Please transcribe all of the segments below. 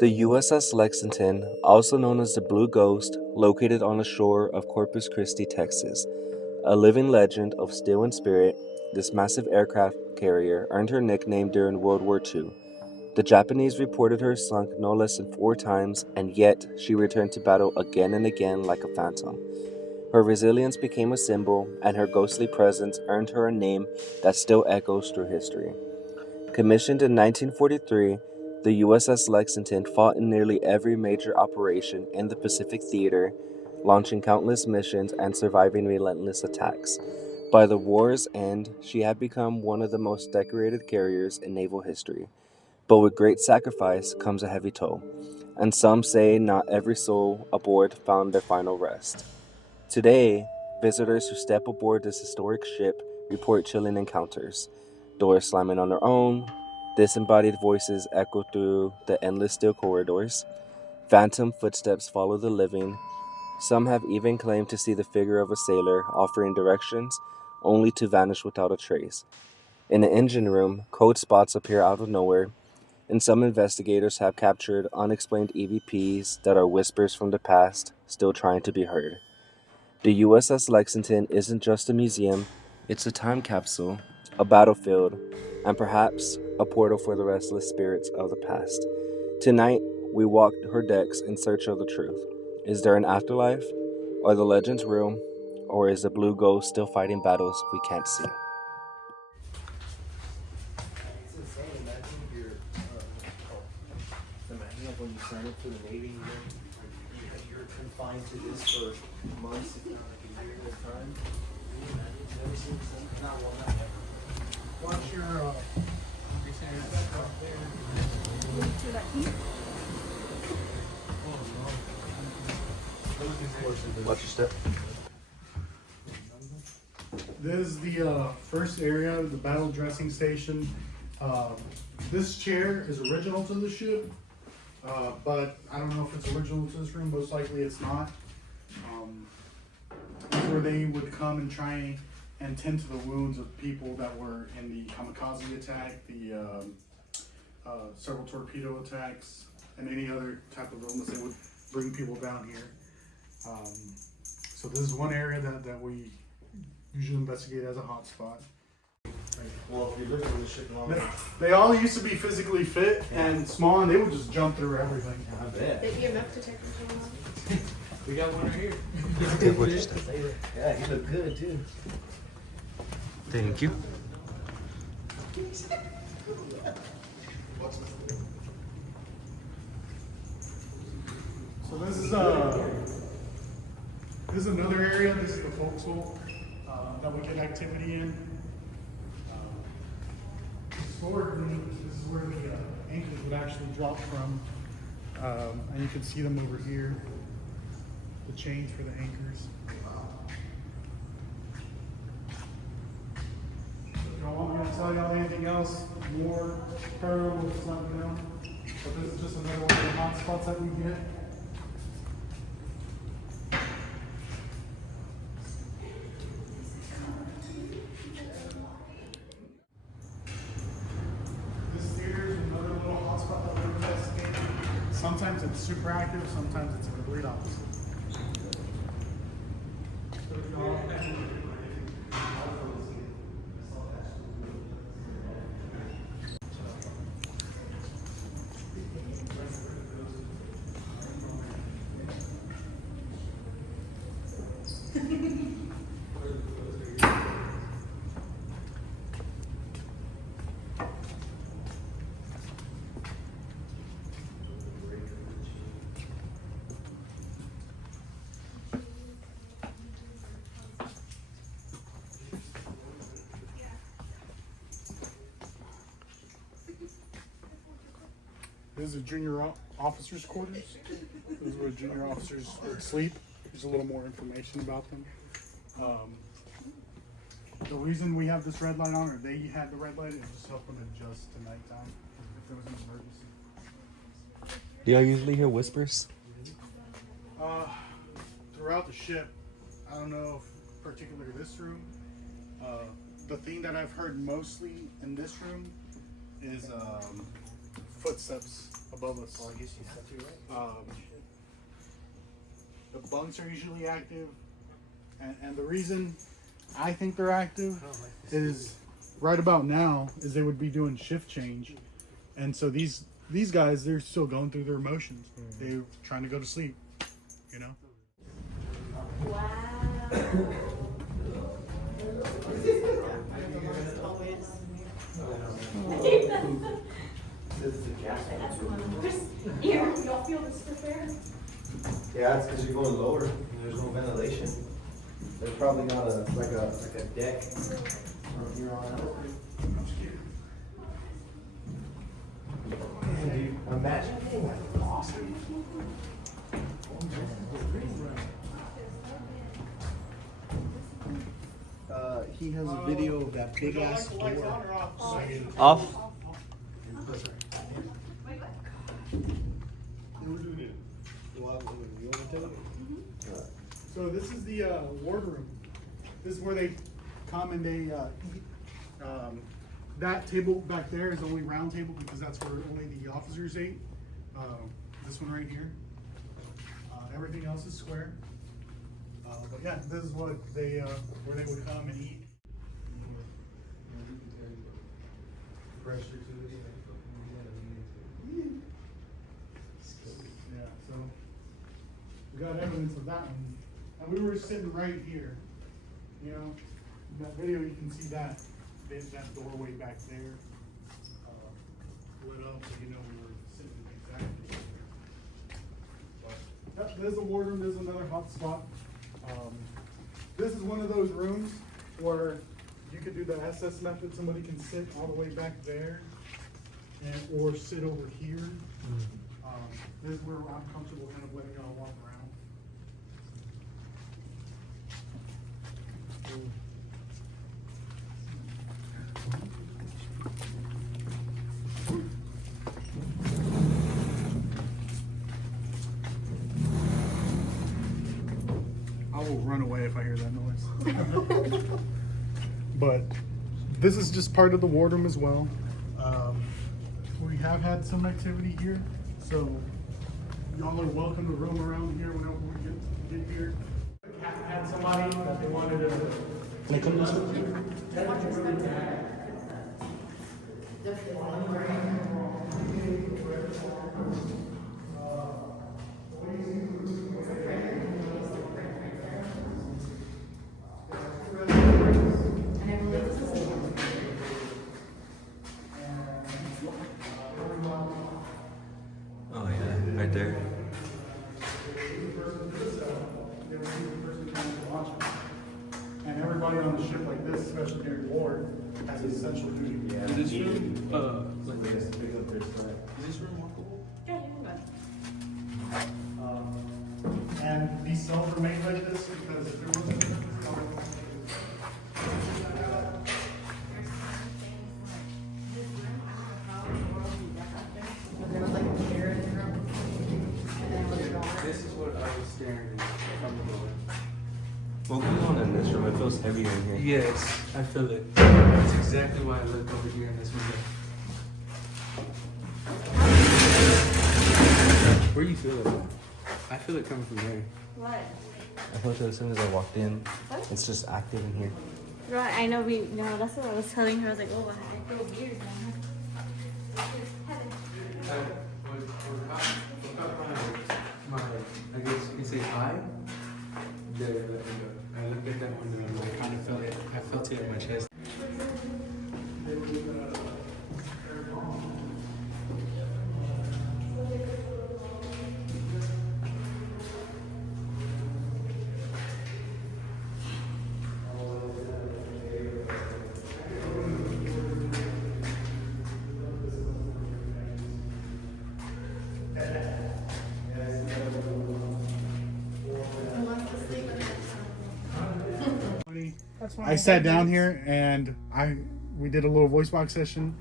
The USS Lexington, also known as the Blue Ghost, located on the shore of Corpus Christi, Texas. A living legend of steel and spirit, this massive aircraft carrier earned her nickname during World War II. The Japanese reported her sunk no less than 4 times, and yet she returned to battle again and again like a phantom. Her resilience became a symbol, and her ghostly presence earned her a name that still echoes through history. Commissioned in 1943, the USS Lexington fought in nearly every major operation in the Pacific Theater, launching countless missions and surviving relentless attacks. By the war's end, she had become one of the most decorated carriers in naval history. But with great sacrifice comes a heavy toll, and some say not every soul aboard found their final rest. Today, visitors who step aboard this historic ship report chilling encounters. Doors slamming on their own, disembodied voices echo through the endless steel corridors, phantom footsteps follow the living. Some have even claimed to see the figure of a sailor offering directions, only to vanish without a trace. In the engine room, code spots appear out of nowhere, and some investigators have captured unexplained EVPs that are whispers from the past, still trying to be heard. The USS Lexington isn't just a museum, it's a time capsule, a battlefield, and perhaps a portal for the restless spirits of the past. Tonight, we walk her decks in search of the truth. Is there an afterlife? Are the legends real? Or is the blue ghost still fighting battles we can't see? It's insane. Imagine when you sign up for the Navy, you're confined to this for months, if not like a year at a time. Can you imagine? Never seen something? Not one I've ever. Watch your Watch your step. This is the first area, the battle dressing station. This chair is original to the ship, but I don't know if it's original to this room. Most likely it's not. This is where they would come and try and tend to the wounds of people that were in the kamikaze attack, the several torpedo attacks, and any other type of illness. They would bring people down here. So this is one area that we usually investigate as a hot spot. Well, if you look at the ship long They all used to be physically fit and small, and they would just jump through everything. I bet. They'd be enough to take control of. We got one right here. Yeah, he looked good too. Thank you. So this is another area. This is the forecastle that we get activity in. Historically, this is where the anchors would actually drop from, and you can see them over here. The chains for the anchors. If you don't want me to tell y'all anything else more paranormal, just let me know. But this is just another one of the hot spots that we get. This theater is another little hot spot that we're investigating. Sometimes it's super active, sometimes it's a complete opposite. This is junior officers' quarters. This is where junior officers would sleep. There's a little more information about them. The reason we have this red light on, or they had the red light, is just help them adjust to nighttime if there was an emergency. Do y'all usually hear whispers? Throughout the ship, I don't know if particularly this room. The thing that I've heard mostly in this room is footsteps above us. Oh, I guess you have to, right? The bunks are usually active, and the reason I think they're active is right about now is they would be doing shift change, and so these guys, they're still going through their emotions. They're trying to go to sleep, you know. Wow. Y'all feel this there? Yeah, it's because you're going lower and there's no ventilation. There's probably not a like a deck from here on out. Man, dude, imagine being like awesome. He has a video of that big ass door. Off. So this is the wardroom. This is where they come and they eat. That table back there is only round table because that's where only the officers ate. This one right here. Everything else is square. But yeah, this is what they where they would come and eat. Yeah, so we got evidence of that one. And we were sitting right here. You know, in that video you can see that doorway back there lit up, so you know we were sitting exactly there. But there's a wardroom, there's another hot spot. This is one of those rooms where you could do the SS method. Somebody can sit all the way back there, or sit over here. This is where I'm comfortable kind of letting y'all walk around. I will run away if I hear that noise. But this is just part of the wardroom as well. We have had some activity here, so y'all are welcome to roam around here whenever we get here. Had somebody that they wanted to. Can I come this way? Oh yeah, right there. And everybody on the ship like this, especially during war, has essential duty. Yeah. Is this room, Like this, pick up their threat. is this room walkable? Yeah, you can go. And these cells are made like this because if there wasn't This is what I was staring at from the door. What goes on in this room? It feels heavier in here. Yes, I feel it. That's exactly why I looked over here in this window. Where do you feel it? I feel it coming from there. What? I felt it as soon as I walked in. What? It's just active in here. Right, I know that's what I was telling her. I was like, oh, I feel weird, man. I guess you can say hi. There, that window. I looked at that window and I kind of felt it. I felt it in my chest. I sat down here and we did a little voice box session,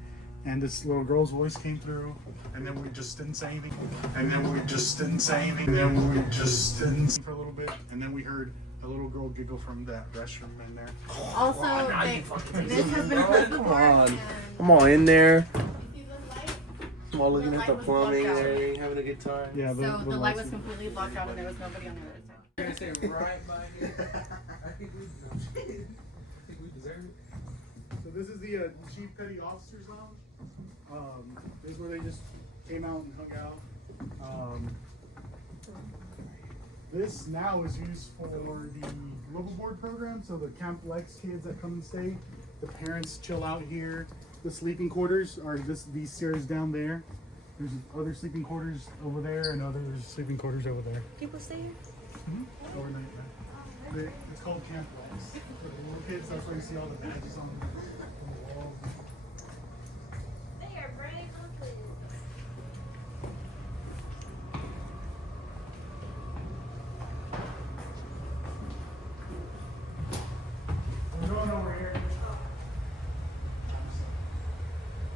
and this little girl's voice came through, and then we just didn't say anything, and then we just didn't say anything, and then we just didn't for a little bit, and then we heard a little girl giggle from that restroom in there. Also, this has been closed before. Come on in there. You see this light? While looking The at the light was plumbing blocked and out. everything, having a good time. Yeah, So the light lights was are- completely blocked out and there was nobody on the other side. You're gonna say right by here. I think we deserve it. So this is the Chief Petty Officers Lounge. This is where they just came out and hung out. This now is used for the liveaboard program. So the Camp Lex kids that come and stay, the parents chill out here. The sleeping quarters are these stairs down there. There's other sleeping quarters over there and other sleeping quarters over there. People stay here? Overnight. It's called Camp Lex. For the little kids, that's where you see all the badges on the walls. They are brave little kids. We're going over here.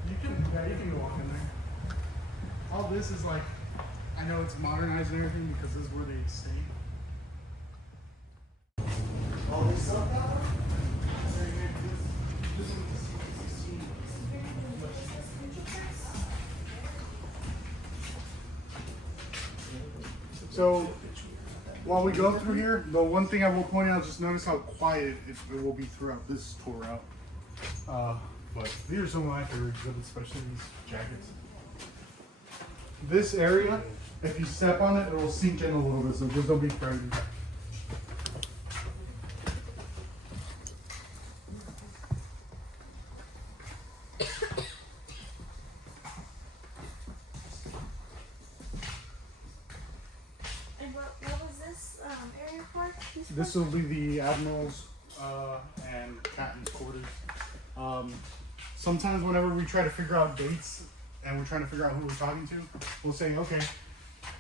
You can go walk in there. All this is like, I know it's modernized and everything because this is where they stay. All this stuff now? This is the CCC. So, while we go through here, the one thing I will point out, just notice how quiet it will be throughout this tour route. But these are some of my favorite exhibits, especially these jackets. This area, if you step on it, it will sink in a little bit, so just don't be frightened. And what was this area for? This will be the admiral's and captain's quarters. Sometimes whenever we try to figure out dates and we're trying to figure out who we're talking to, we'll say, okay,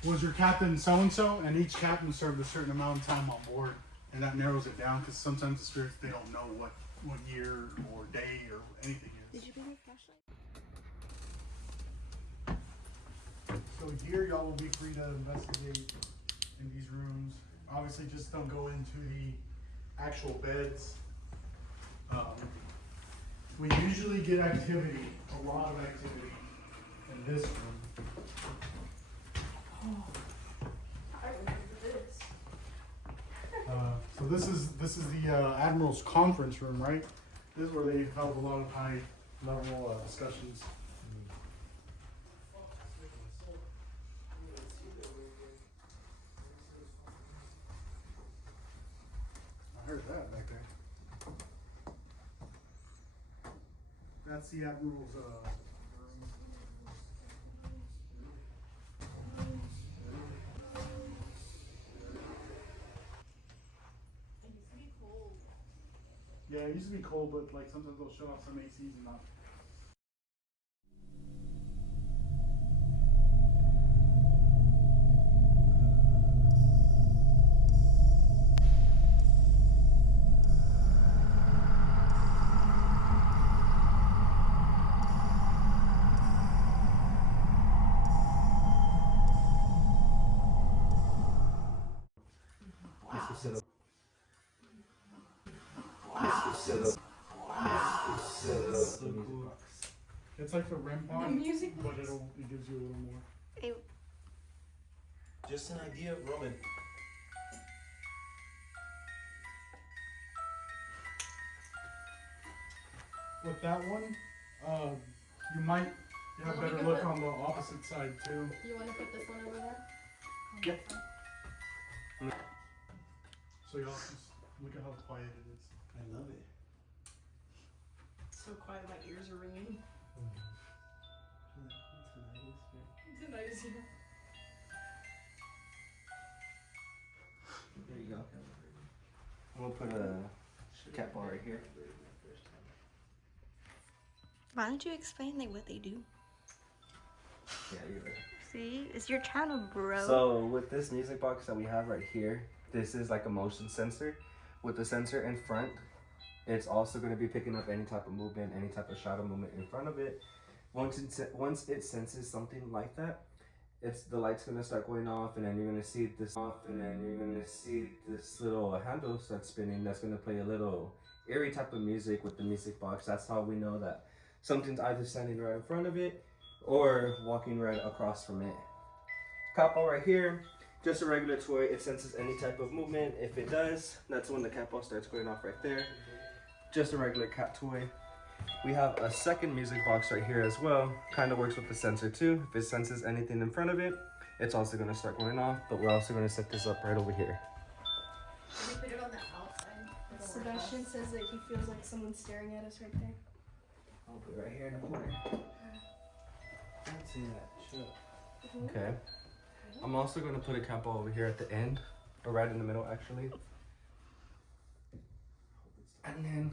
was your captain so-and-so? And each captain served a certain amount of time on board. And that narrows it down because sometimes the spirits, they don't know what year or day or anything is. Did you bring your flashlight? So here y'all will be free to investigate in these rooms. Obviously just don't go into the actual beds. We usually get activity, a lot of activity in this room. I remember this. So this is the Admiral's conference room, right? This is where they held a lot of high level discussions. I heard that back there. That's the Admiral's room. Yeah, it used to be cold, but like sometimes they'll shut off some ACs and not. It's like the REM pod, but it gives you a little more. Just an idea, Roman. With that one, you might have a better look on the opposite side too. You want to put this one over there? Yep. So y'all just look at how quiet it is. I love it. So quiet, my ears are ringing. Tonight is here. There you go. We'll put a cat ball right here. Why don't you explain like what they do? Yeah, you're right. See, it's your channel, bro. So with this music box that we have right here, this is like a motion sensor. With the sensor in front, it's also going to be picking up any type of movement, any type of shadow movement in front of it. Once it senses something like that, the light's going to start going off, and then you're going to see this off, and then you're going to see this little handle start spinning. That's going to play a little eerie type of music with the music box. That's how we know that something's either standing right in front of it, or walking right across from it. Capo right here, just a regular toy. It senses any type of movement. If it does, that's when the capo starts going off right there. Just a regular cat toy. We have a second music box right here as well. Kind of works with the sensor too. If it senses anything in front of it, it's also going to start going off, but we're also going to set this up right over here. Can you put it on the outside? Sebastian says that he feels like someone's staring at us right there. I'll put it right here in the corner. Don't say that. Shut up. Okay. I'm also going to put a capo over here at the end, or right in the middle actually. And then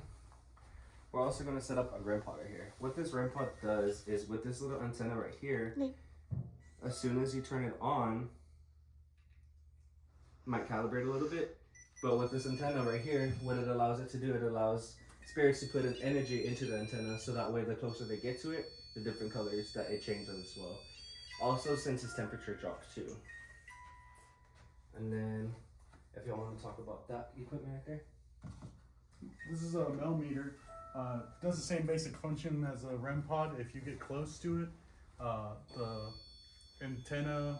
we're also going to set up a REM pod right here. What this REM pod does is with this little antenna right here, as soon as you turn it on, might calibrate a little bit, but with this antenna right here, what it allows it to do, it allows spirits to put an energy into the antenna, so that way the closer they get to it, the different colors that it changes as well. Also senses temperature drops too. And then, if y'all want to talk about that equipment right there. This is a Mel meter. Does the same basic function as a REM pod. If you get close to it, the antenna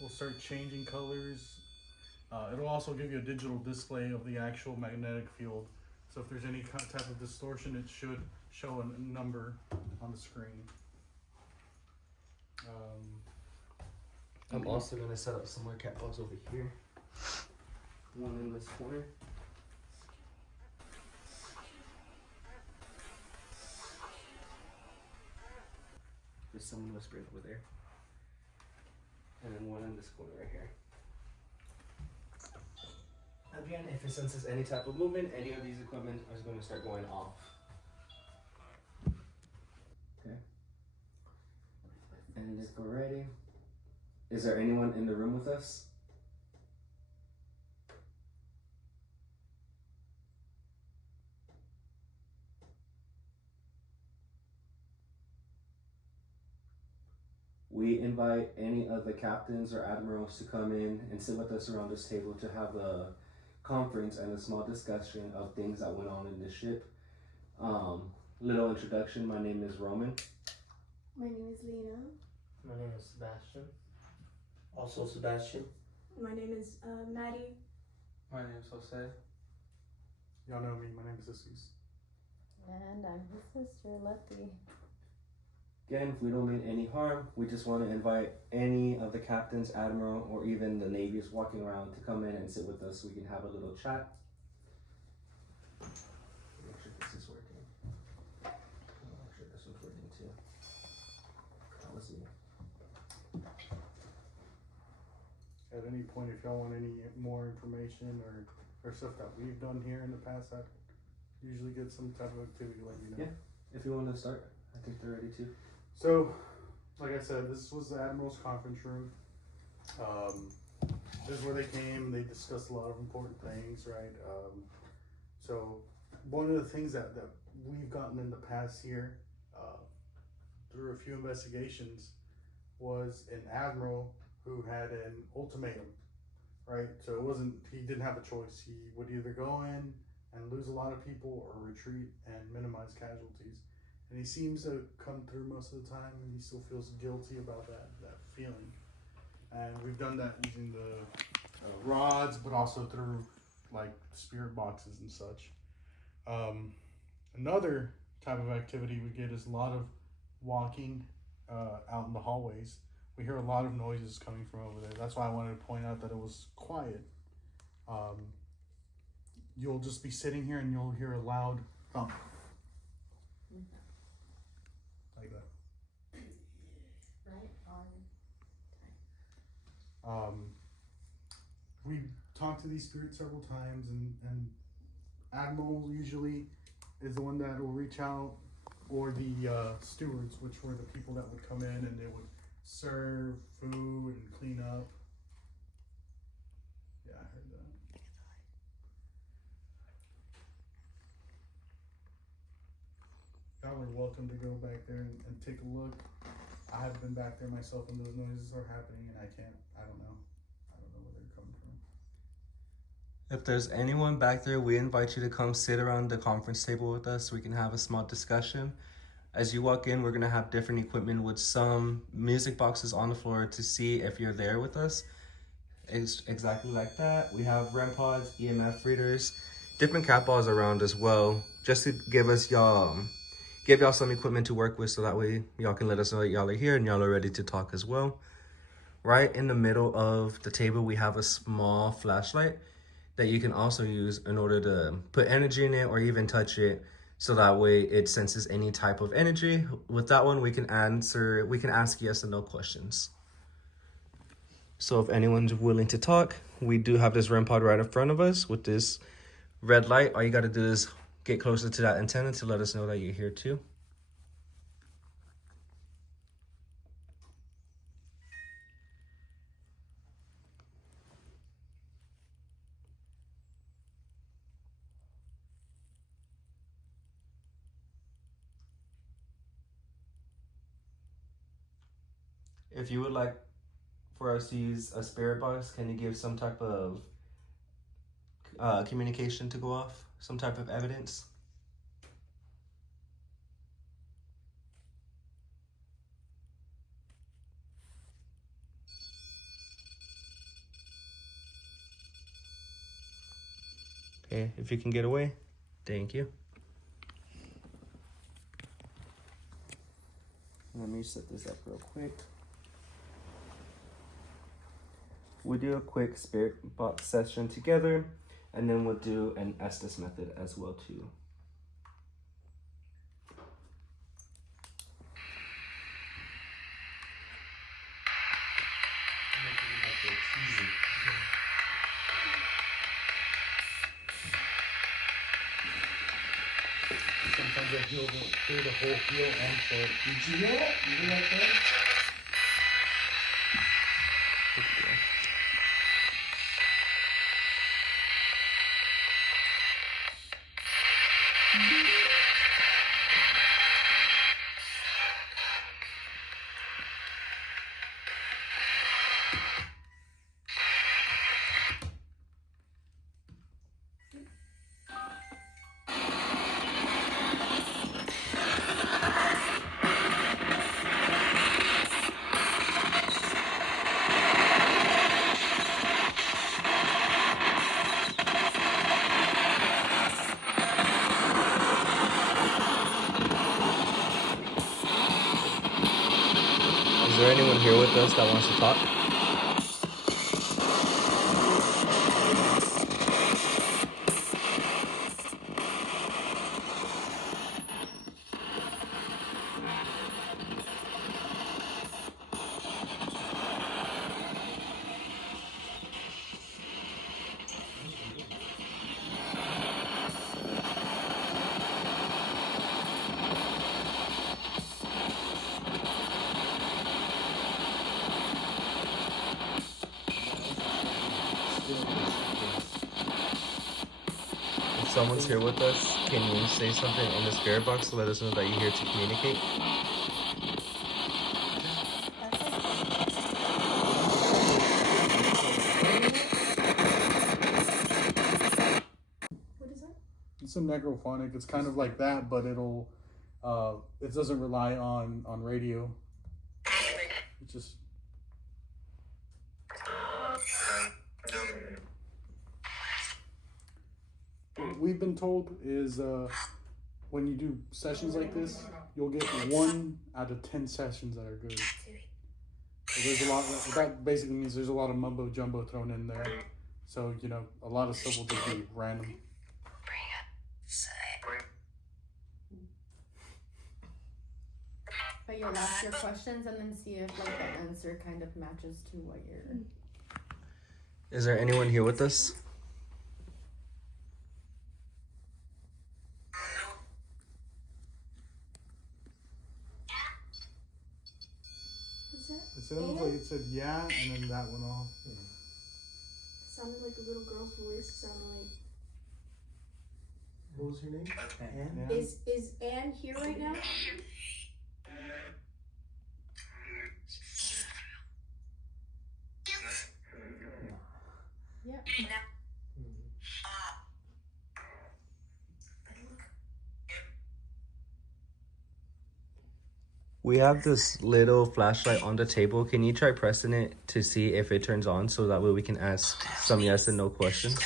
will start changing colors. It'll also give you a digital display of the actual magnetic field. So if there's any type of distortion, it should show a number on the screen. I'm also going to set up some more capos over here. One in this corner. There's someone whispering over there. And then one in this corner right here. Again, if it senses any type of movement, any of these equipment is going to start going off. Okay. And if we're ready. Is there anyone in the room with us? We invite any of the captains or admirals to come in and sit with us around this table to have a conference and a small discussion of things that went on in this ship. Little introduction, my name is Roman. My name is Lina. My name is Sebastian. Also Sebastian. My name is Maddie. My name's Jose. Y'all know me. My name is Jesus. And I'm his sister, Letty. Again, if we don't mean any harm, we just want to invite any of the captains, admiral, or even the navies walking around to come in and sit with us so we can have a little chat. Make sure this is working. Make sure this one's working too. Let's see. At any point, if y'all want any more information or stuff that we've done here in the past, I usually get some type of activity, let me know. Yeah. If you want to start, I think they're ready too. So, like I said, this was the Admiral's conference room. This is where they came. They discussed a lot of important things, right? So, one of the things that we've gotten in the past here, through a few investigations, was an admiral who had an ultimatum, right? So he didn't have a choice. He would either go in and lose a lot of people or retreat and minimize casualties. And he seems to come through most of the time, and he still feels guilty about that feeling. And we've done that using the rods, but also through like spirit boxes and such. Another type of activity we get is a lot of walking out in the hallways. We hear a lot of noises coming from over there. That's why I wanted to point out that it was quiet. You'll just be sitting here and you'll hear a loud thump. Like that. Right on. We talked to these spirits several times, and Admiral usually is the one that will reach out, or the stewards, which were the people that would come in and they would serve food and clean up. Yeah, I heard that. Y'all are welcome to go back there and take a look. I have been back there myself and those noises are happening, and I don't know where they're coming from. If there's anyone back there, we invite you to come sit around the conference table with us so we can have a small discussion. As you walk in, we're gonna have different equipment with some music boxes on the floor to see if you're there with us. It's exactly like that. We have REM pods, EMF readers, different cat balls around as well, just to give y'all some equipment to work with, so that way y'all can let us know that y'all are here and y'all are ready to talk as well. Right in the middle of the table, we have a small flashlight that you can also use in order to put energy in it or even touch it, so that way it senses any type of energy. With that one, we can ask yes and no questions. So if anyone's willing to talk, we do have this REM pod right in front of us with this red light. All you got to do is get closer to that antenna to let us know that you're here too. If you would like for us to use a spirit box, can you give some type of communication to go off? Some type of evidence? Okay, if you can get away, thank you. Let me set this up real quick. We'll do a quick spirit box session together, and then we'll do an Estes method as well too. Sometimes I feel the whole heel and foot. Did you hear that? You hear that thing? Is there anyone here with us that wants to talk? If someone's here with us, can you say something in the spirit box to let us know that you're here to communicate? What is that? It's a necrophonic. It's kind of like that, but it doesn't rely on radio. It just what we've been told is when you do sessions like this, you'll get 1 out of 10 sessions that are good. So there's a lot. That basically means there's a lot of mumbo jumbo thrown in there. So a lot of stuff will just be random. But you'll ask your questions and then see if like the answer kind of matches to what you're. Is there anyone here with us? What's that? It sounded like it said yeah, and then that went off. Sounded like a little girl's voice. Sounded like. What was your name? Anne? Yeah. Is Anne here right now? Yeah. We have this little flashlight on the table. Can you try pressing it to see if it turns on so that way we can ask some yes and no questions?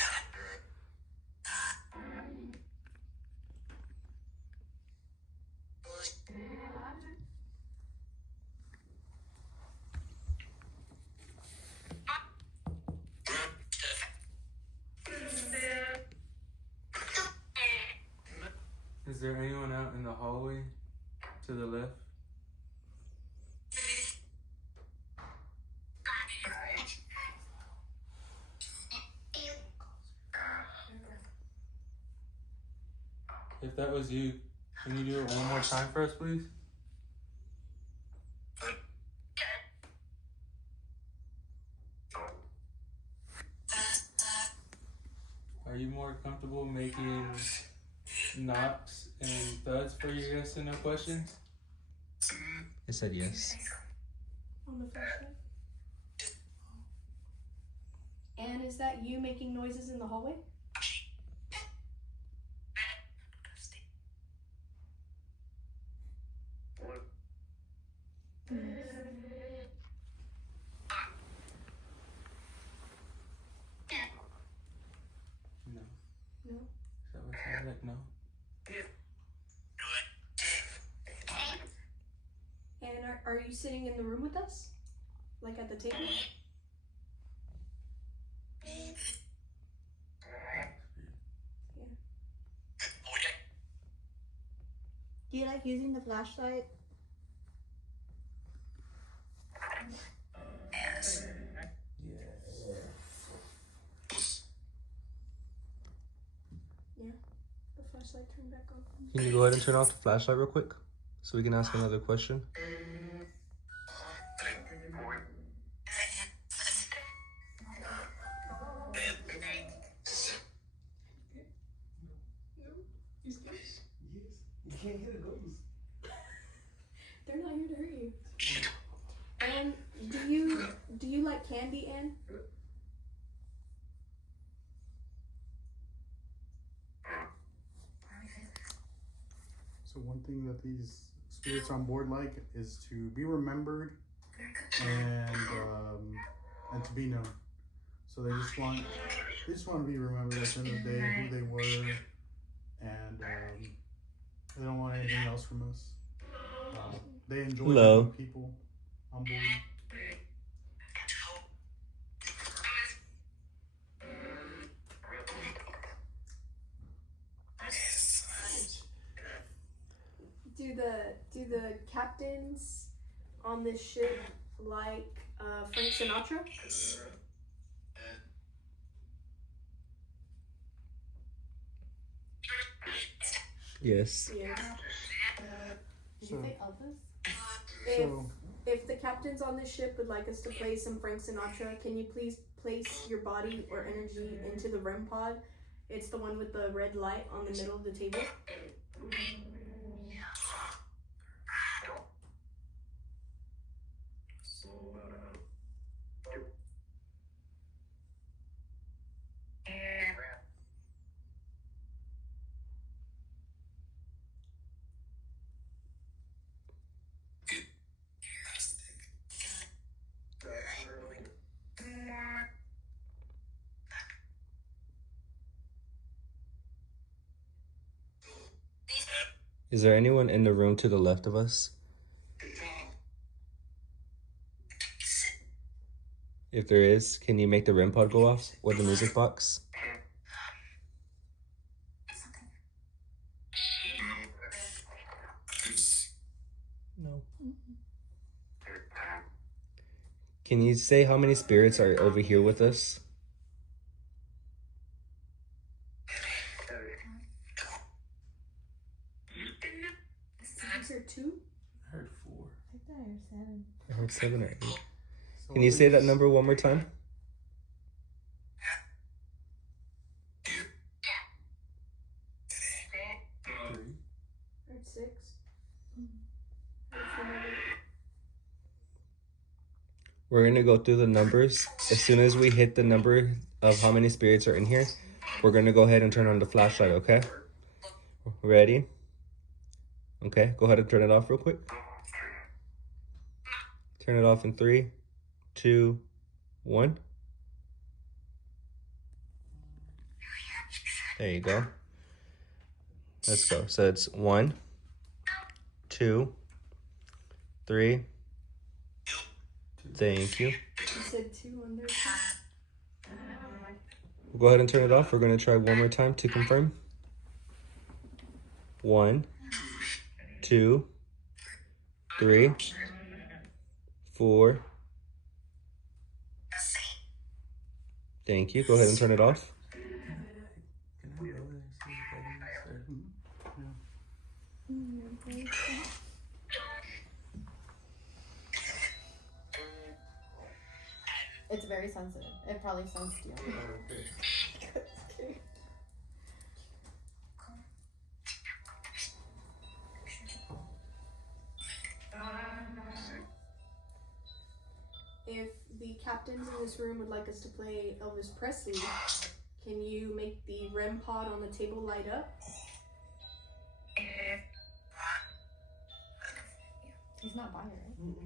Is there anyone out in the hallway to the left? If that was you, can you do it one more time for us, please? Are you more comfortable making knocks and thuds for your yes and no questions? I said yes. On the flashlight. And is that you making noises in the hallway? No. No. Is that what it sounds like? No. And are you sitting in the room with us? Like at the table? Do you like using the flashlight? Yeah. The flashlight turned back on. Can you go ahead and turn off the flashlight real quick so we can ask another question? You can't hit a ghost. They're not here to hurt you. And do you like candy, Anne? So one thing that these spirits on board like is to be remembered and to be known. So they just want to be remembered at the end of the day, who they were, and they don't want anything else from us. They enjoy Hello. having people on board. Do the captains on this ship like Frank Sinatra? Yes. Yeah. Did So- you say Elvis? So If the captains on this ship would like us to play some Frank Sinatra, can you please place your body or energy into the REM pod? It's the one with the red light on the middle of the table. Is there anyone in the room to the left of us? If there is, can you make the REM pod go off or the music box? No. Can you say how many spirits are over here with us? Is there two? I heard 4. I thought I heard 7. I heard 7 or 8. so Can you say that number one more time? 3. Or six? We're gonna go through the numbers. As soon as we hit the number of how many spirits are in here, we're gonna go ahead and turn on the flashlight, okay? Ready? Okay, go ahead and turn it off real quick. Turn it off in 3, 2, 1. There you go. Let's go. So it's 1, 2, 3. Thank you. You said 2 on there. We'll go ahead and turn it off. We're going to try one more time to confirm. 1, 2, 3, 4. Thank you. Go ahead and turn it off. It's very sensitive. It probably sounds steel. If the captains in this room would like us to play Elvis Presley, can you make the REM pod on the table light up? He's not by it, right?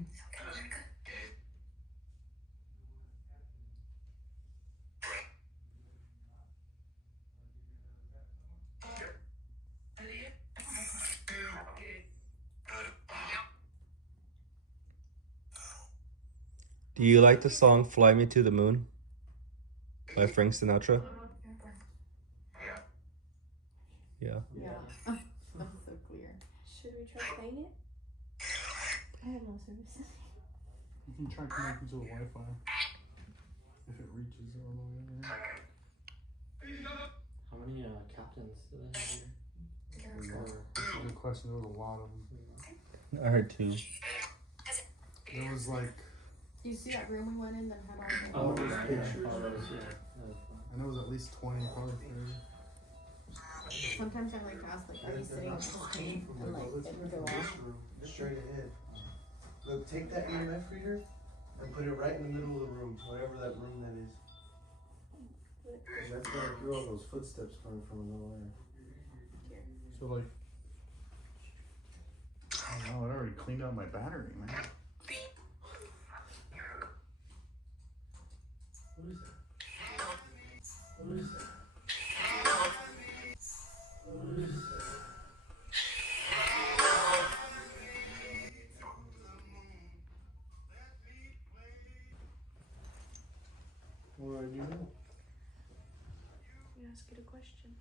Do you like the song Fly Me to the Moon by Frank Sinatra? Yeah. Yeah. That's so clear. Should we try playing it? I have no services. You can try connecting to the Wi-Fi if it reaches all the way there. How many captains do they have here? That's a good question. There was a lot of them. I heard 2. There was like, Do you see that room we went in that had all the... Oh, those pictures. yeah. and there was at least 20, probably 30. Sometimes I like to ask, like, are you sitting next to me? And like, it would go off. Straight ahead. Look, take that EMF reader and put it right in the middle of the room, whatever that room that is. That's where I hear all those footsteps coming from nowhere. So like, I don't know, it already cleaned out my battery, man. What is that? What is that? What is that? What do you know? You ask it a question.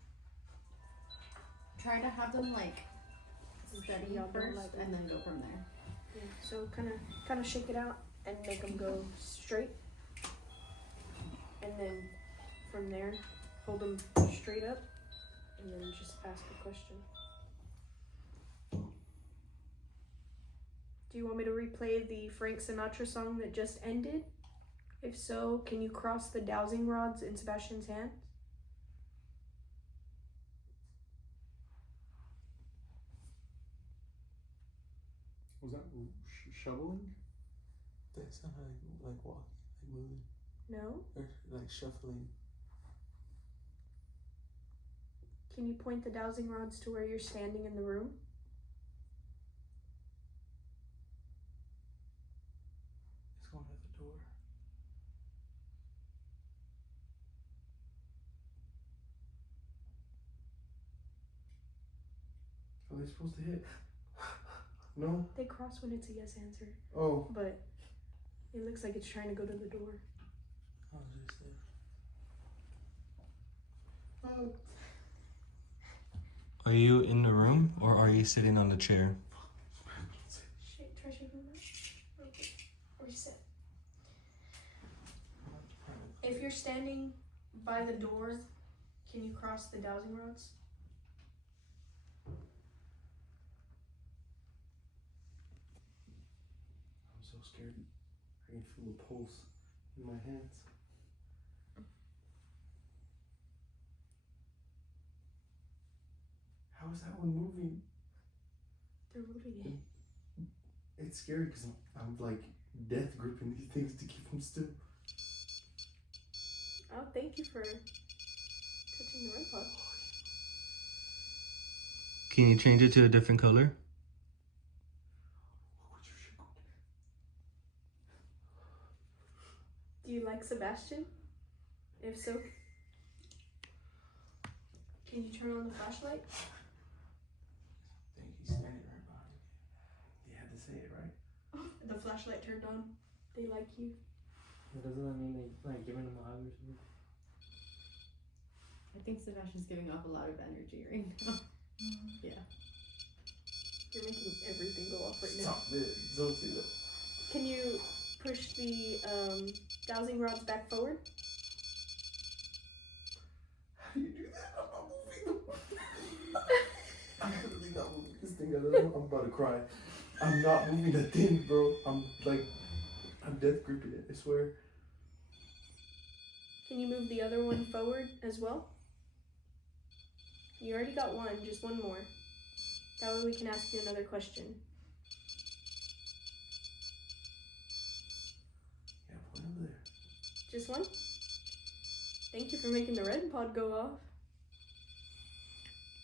Try to have them like steady Y'all don't first like and then go from there. Yeah. So kind of shake it out and make them go straight, and then from there hold them straight up, and then just ask a question. Do you want me to replay the Frank Sinatra song that just ended? If so, can you cross the dowsing rods in Sebastian's hands? Was that shoveling? That sounded like walking, like moving, No? or like shuffling. Can you point the dowsing rods to where you're standing in the room? It's going at the door. Are they supposed to hit? No? They cross when it's a yes answer, Oh. but it looks like it's trying to go to the door. I was just there. Oh. Are you in the room or are you sitting on the chair? Try shaking them up. Okay. Reset. If you're standing by the door, can you cross the dowsing rods? I'm so scared. I can feel the pulse in my hands. How is that one moving? They're moving it. It's scary because I'm like death gripping these things to keep them still. Oh, thank you for touching the REM pod. Can you change it to a different color? What would you shake? Do you like Sebastian? If so, can you turn on the flashlight? I think he's standing right behind you. You had to say it, right? The flashlight turned on. They like you. Doesn't that mean they like giving him a hug or something? I think Sebastian's giving off a lot of energy right now. Yeah. You're making everything go off right now. Stop it. Don't say that. Can you push the dowsing rods back forward? How do you do that? I'm not moving. I'm literally not moving this thing. I'm about to cry. I'm not moving that thing, bro. I'm death gripping it, I swear. Can you move the other one forward as well? You already got one, just one more. That way we can ask you another question. Yeah, point over there. Just one? Thank you for making the red pod go off.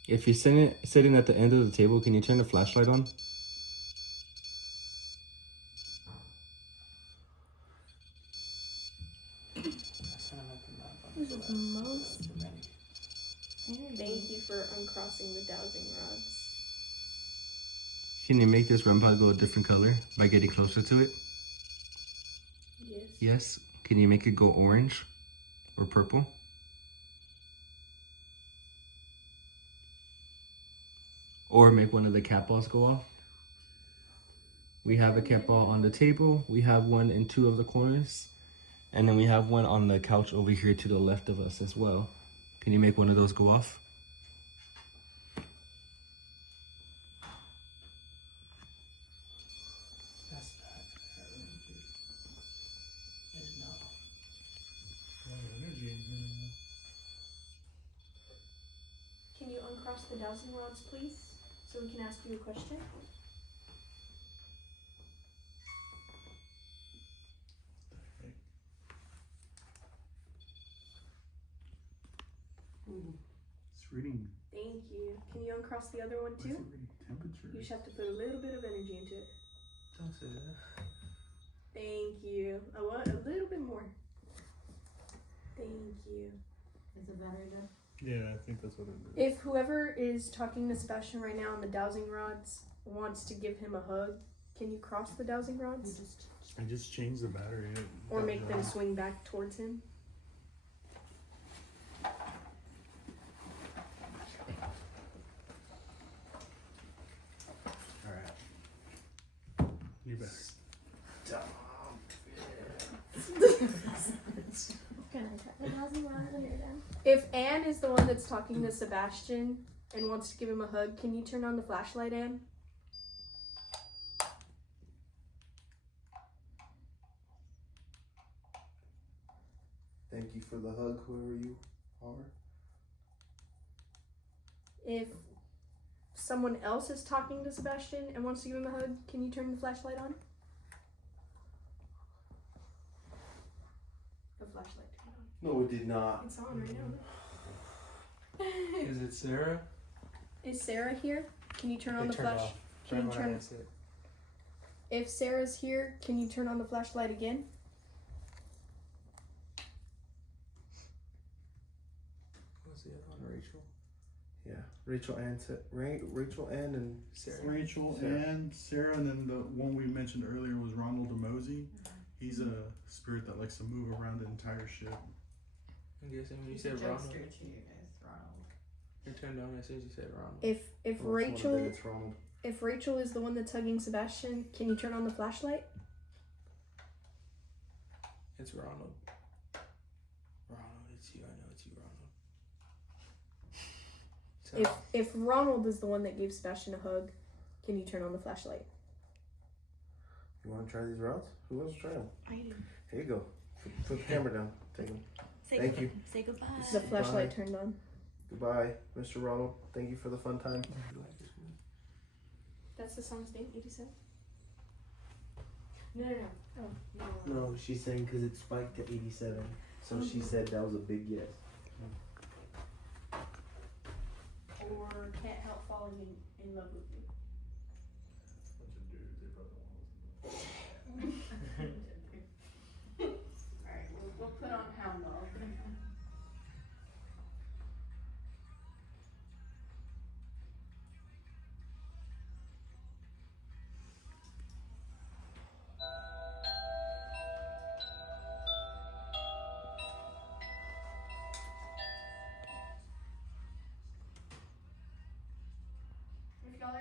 If you're sitting at the end of the table, can you turn the flashlight on? Thank you for uncrossing the dowsing rods. Can you make this REM pod go a different color by getting closer to it? Yes. Yes. Can you make it go orange or purple? Or make one of the cat balls go off? We have a cat ball on the table. We have one in 2 of the corners. And then we have one on the couch over here to the left of us as well. Can you make one of those go off? That's not energy. It's not. Energy in here. Can you uncross the dowsing rods, please? So we can ask you a question? It's reading. Thank you. Can you uncross the other one Why is too? it reading temperature? You just have to put a little bit of energy into it. Don't say that. Thank you. I want a little bit more. Thank you. Is it better then? Yeah, I think that's what it is. If whoever is talking to Sebastian right now on the dowsing rods wants to give him a hug, can you cross the dowsing rods? I just changed the battery. Or make them swing back towards him? Alright. You better. Can I try the dowsing rods when you're done? If Anne is the one that's talking to Sebastian and wants to give him a hug, can you turn on the flashlight, Anne? Thank you for the hug, whoever you are. If someone else is talking to Sebastian and wants to give him a hug, can you turn the flashlight on? The flashlight turned on. No, it did not. It's on right now. Is it Sarah? Is Sarah here? Can you turn on the They turned flash? off. Can you Right when I turn? answered it. If Sarah's here, can you turn on the flashlight again? What was the other one? Rachel? Yeah. Rachel Ann and Sarah. Rachel Sarah. and Sarah, and then the one we mentioned earlier was Ronald Demosi. He's a spirit that likes to move around the entire ship. I'm guessing when you said Jump Ronald, straight to you guys, Ronald. you turned on as soon as you said Ronald. If Well, it's one of Rachel them, it's Ronald. if Rachel is the one that's hugging Sebastian, can you turn on the flashlight? It's Ronald. Ronald, it's you. I know it's you, Ronald. So, If Ronald is the one that gave Sebastian a hug, can you turn on the flashlight? You want to try these routes? Who wants to try them? I do. Here you go. Put the camera down. Take them. Say Thank goodbye. you. Say goodbye. The flashlight turned on. Goodbye, Mr. Ronald. Thank you for the fun time. That's the song's name, 87? No. Oh. No, she's saying because it spiked to 87. So she said that was a big yes. Or Can't Help Falling in Love with You. Alright,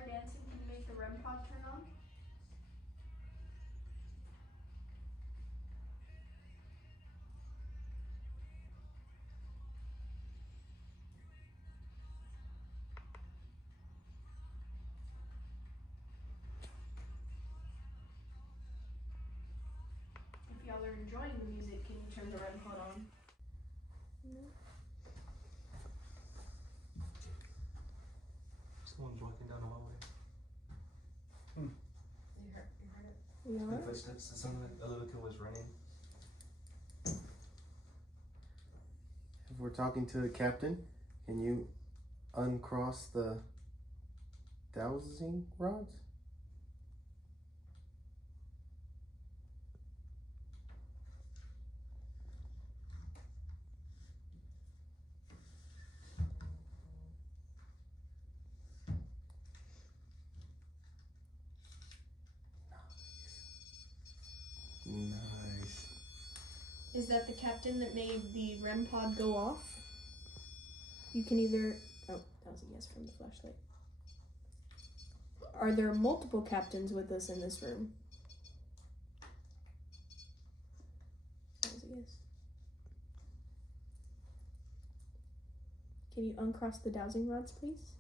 are dancing, can you make the REM pod turn on? If y'all are enjoying the music, can you turn the REM pod on? Someone's walking down the hallway. You heard it? No. The footsteps. It sounded like a little kid was running. If we're talking to the captain, can you uncross the dowsing rods? Nice. Is that the captain that made the REM pod go off? You can either. Oh, that was a yes from the flashlight. Are there multiple captains with us in this room? That was a yes. Can you uncross the dowsing rods, please?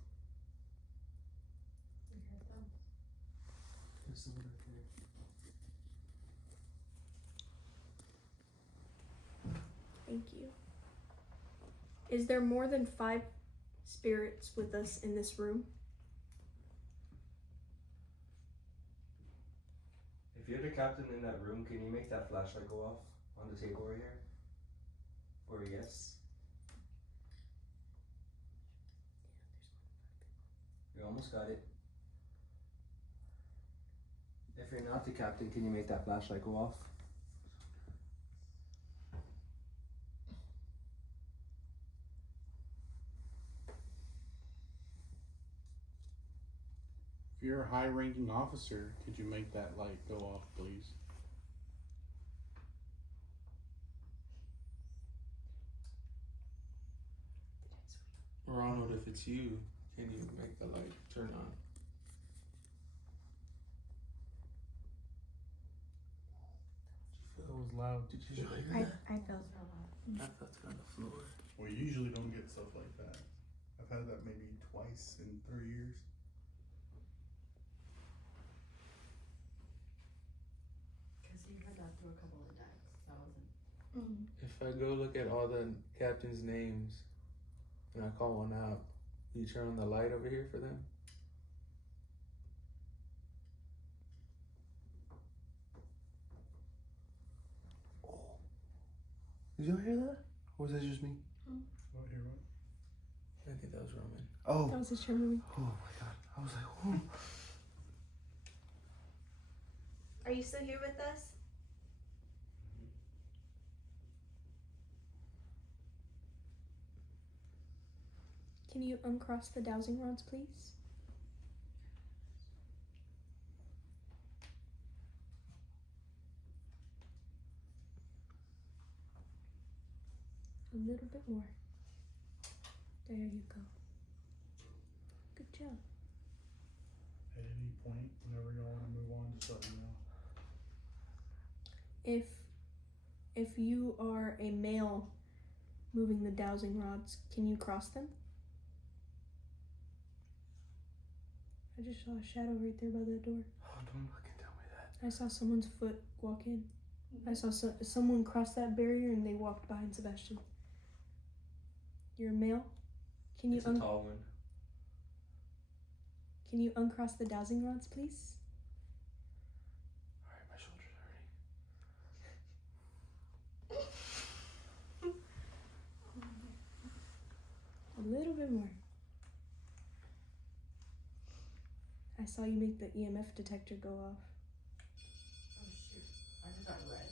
There's someone right there. Thank you. Is there more than 5 spirits with us in this room? If you're the captain in that room, can you make that flashlight go off on the table right here? Or yes? You almost got it. If you're not the captain, can you make that flashlight go off? If you're a high-ranking officer, could you make that light go off, please? Ronald, if it's you, can you make the light turn on? Did you feel it was loud? Did you hear that? I felt I felt it on the floor. We usually don't get stuff like that. I've had that maybe twice in 3 years. Because you heard that through a couple of decks. That wasn't. If I go look at all the captains' names and I call one out, will you turn on the light over here for them? Oh. Did y'all hear that? Or was that just me? What here? What? I think that was Roman. Oh. That was his turn movie. Oh my god. I was like, oh. Are you still here with us? Can you uncross the dowsing rods, please? A little bit more. There you go. Good job. At any point, whenever y'all want to move on, just let me know. If you are a male moving the dowsing rods, can you cross them? I just saw a shadow right there by the door. Oh, don't fucking tell me that. I saw someone's foot walk in. I saw someone cross that barrier and they walked behind Sebastian. You're a male? Can you It's a tall one. Can you uncross the dowsing rods, please? Alright, my shoulders hurting. A little bit more. I saw you make the EMF detector go off. Oh shoot. I just got red.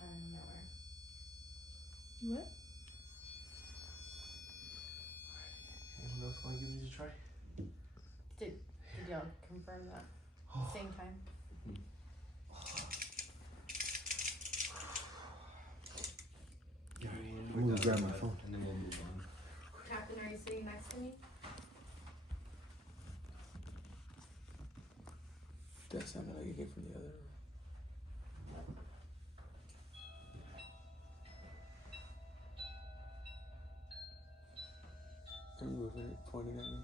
I don't know where. What? Anyone else want to give these a try? Did y'all confirm that? Same time? I'm gonna grab my phone. And then we'll move on. Captain, are you sitting next to me? That sounded like it came from the other room. Are you moving it, pointing at me?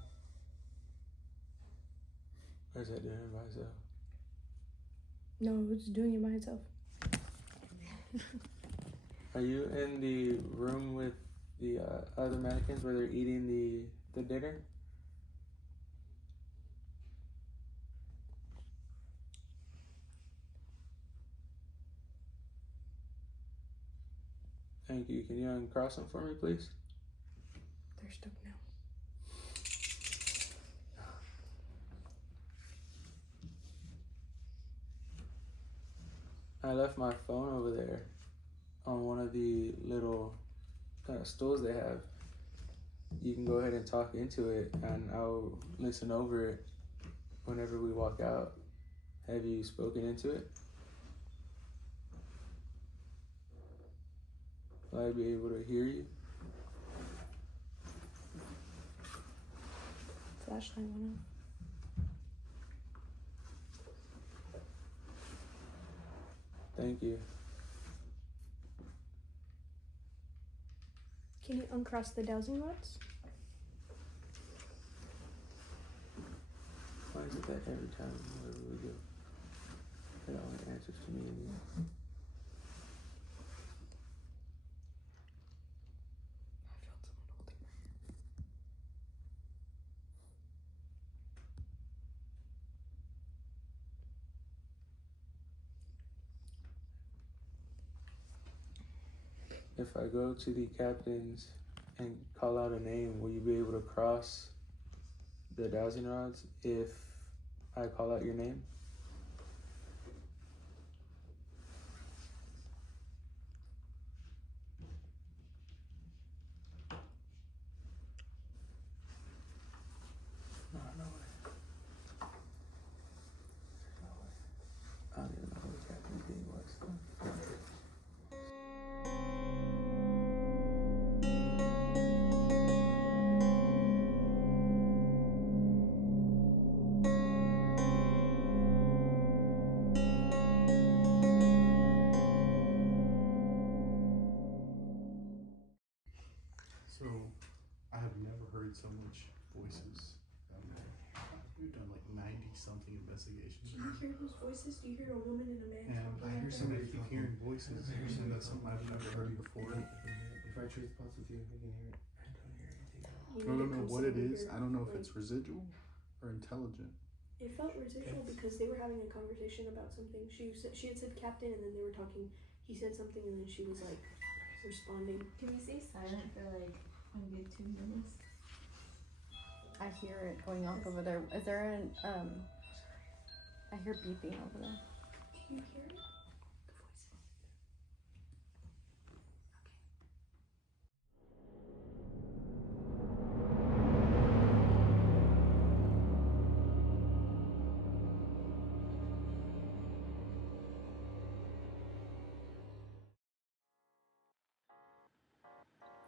Or is that doing it by itself? No, it's doing it by itself. Are you in the room with the other mannequins where they're eating the dinner? Thank you. Can you uncross them for me, please? They're stuck now. I left my phone over there on one of the little kind of stools they have. You can go ahead and talk into it, and I'll listen over it whenever we walk out. Have you spoken into it? Will I be able to hear you? Flashlight went off. Thank you. Can you uncross the dowsing rods? Why is it that every time wherever we go, it only answers to me in the end? I felt someone holding my hand. If I go to the captains and call out a name, will you be able to cross the dowsing rods if I call out your name? No, no way. There's no way. I don't even know who the captain's name was. So, I have never heard so much voices. We've done like 90-something investigations. Do you hear those voices? Do you hear a woman and a man? And I hear somebody keep hearing voices, and that's something I've never heard before. If I trade spots with you, I can hear it. I don't hear anything. I don't know what it is. I don't know if it's residual or intelligent. It felt residual because they were having a conversation about something. She had said captain, and then they were talking. He said something, and then she was like responding. Can we stay silent for like a good 2 minutes? I hear it going off over there. Is there an I hear beeping over there. Can you hear it? The voices.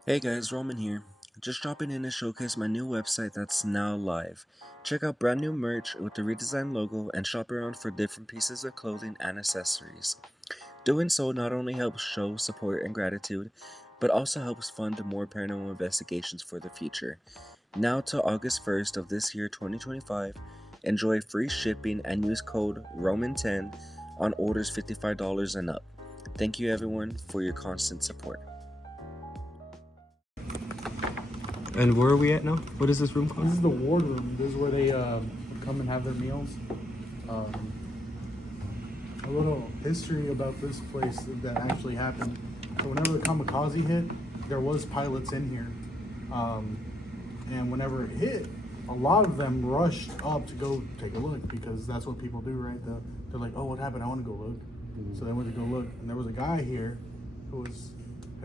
Hey guys, Roman here. Just dropping in to showcase my new website that's now live. Check out brand new merch with the redesigned logo and shop around for different pieces of clothing and accessories. Doing so not only helps show support and gratitude, but also helps fund more paranormal investigations for the future. Now till August 1st of this year 2025, enjoy free shipping and use code ROMAN10 on orders $55 and up. Thank you everyone for your constant support. And where are we at now? What is this room called? This is the ward room. This is where they come and have their meals. A little history about this place that actually happened. So whenever the kamikaze hit, there was pilots in here. And whenever it hit, a lot of them rushed up to go take a look because that's what people do, right? They're like, oh, what happened? I want to go look. So they went to go look. And there was a guy here who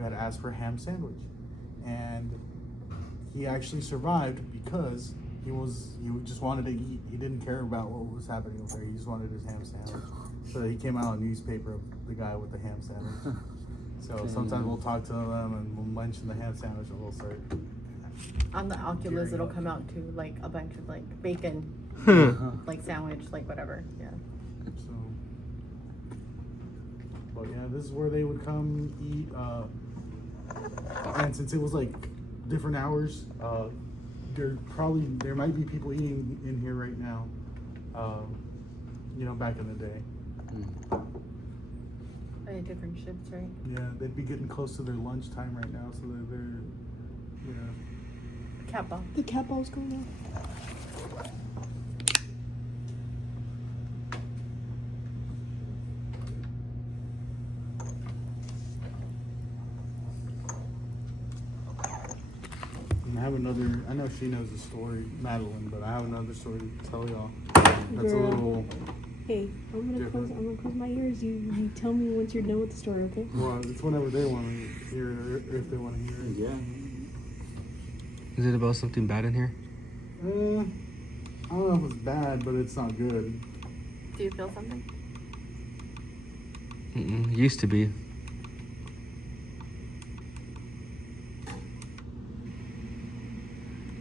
had asked for a ham sandwich. And he actually survived because he just wanted to eat. He didn't care about what was happening over there. He just wanted his ham sandwich. So he came out on newspaper of the guy with the ham sandwich. So sometimes we'll talk to them and we'll mention the ham sandwich and we'll start. On the Oculus, it'll come out too, like a bunch of like bacon like sandwich, like whatever. Yeah. So, but yeah, this is where they would come eat. And since it was like different hours, there might be people eating in here right now. You know, back in the day. Different shifts, right? Yeah, they'd be getting close to their lunchtime right now, so they're Cat ball. The cat ball's going on. And I have another. I know she knows the story, Madeline, but I have another story to tell y'all. That's Girl. a little. Hey, I'm gonna close my ears. You tell me once you're done with the story, okay? Well, it's whenever they want to hear it, or if they want to hear it. Yeah. Is it about something bad in here? I don't know if it's bad, but it's not good. Do you feel something? Used to be.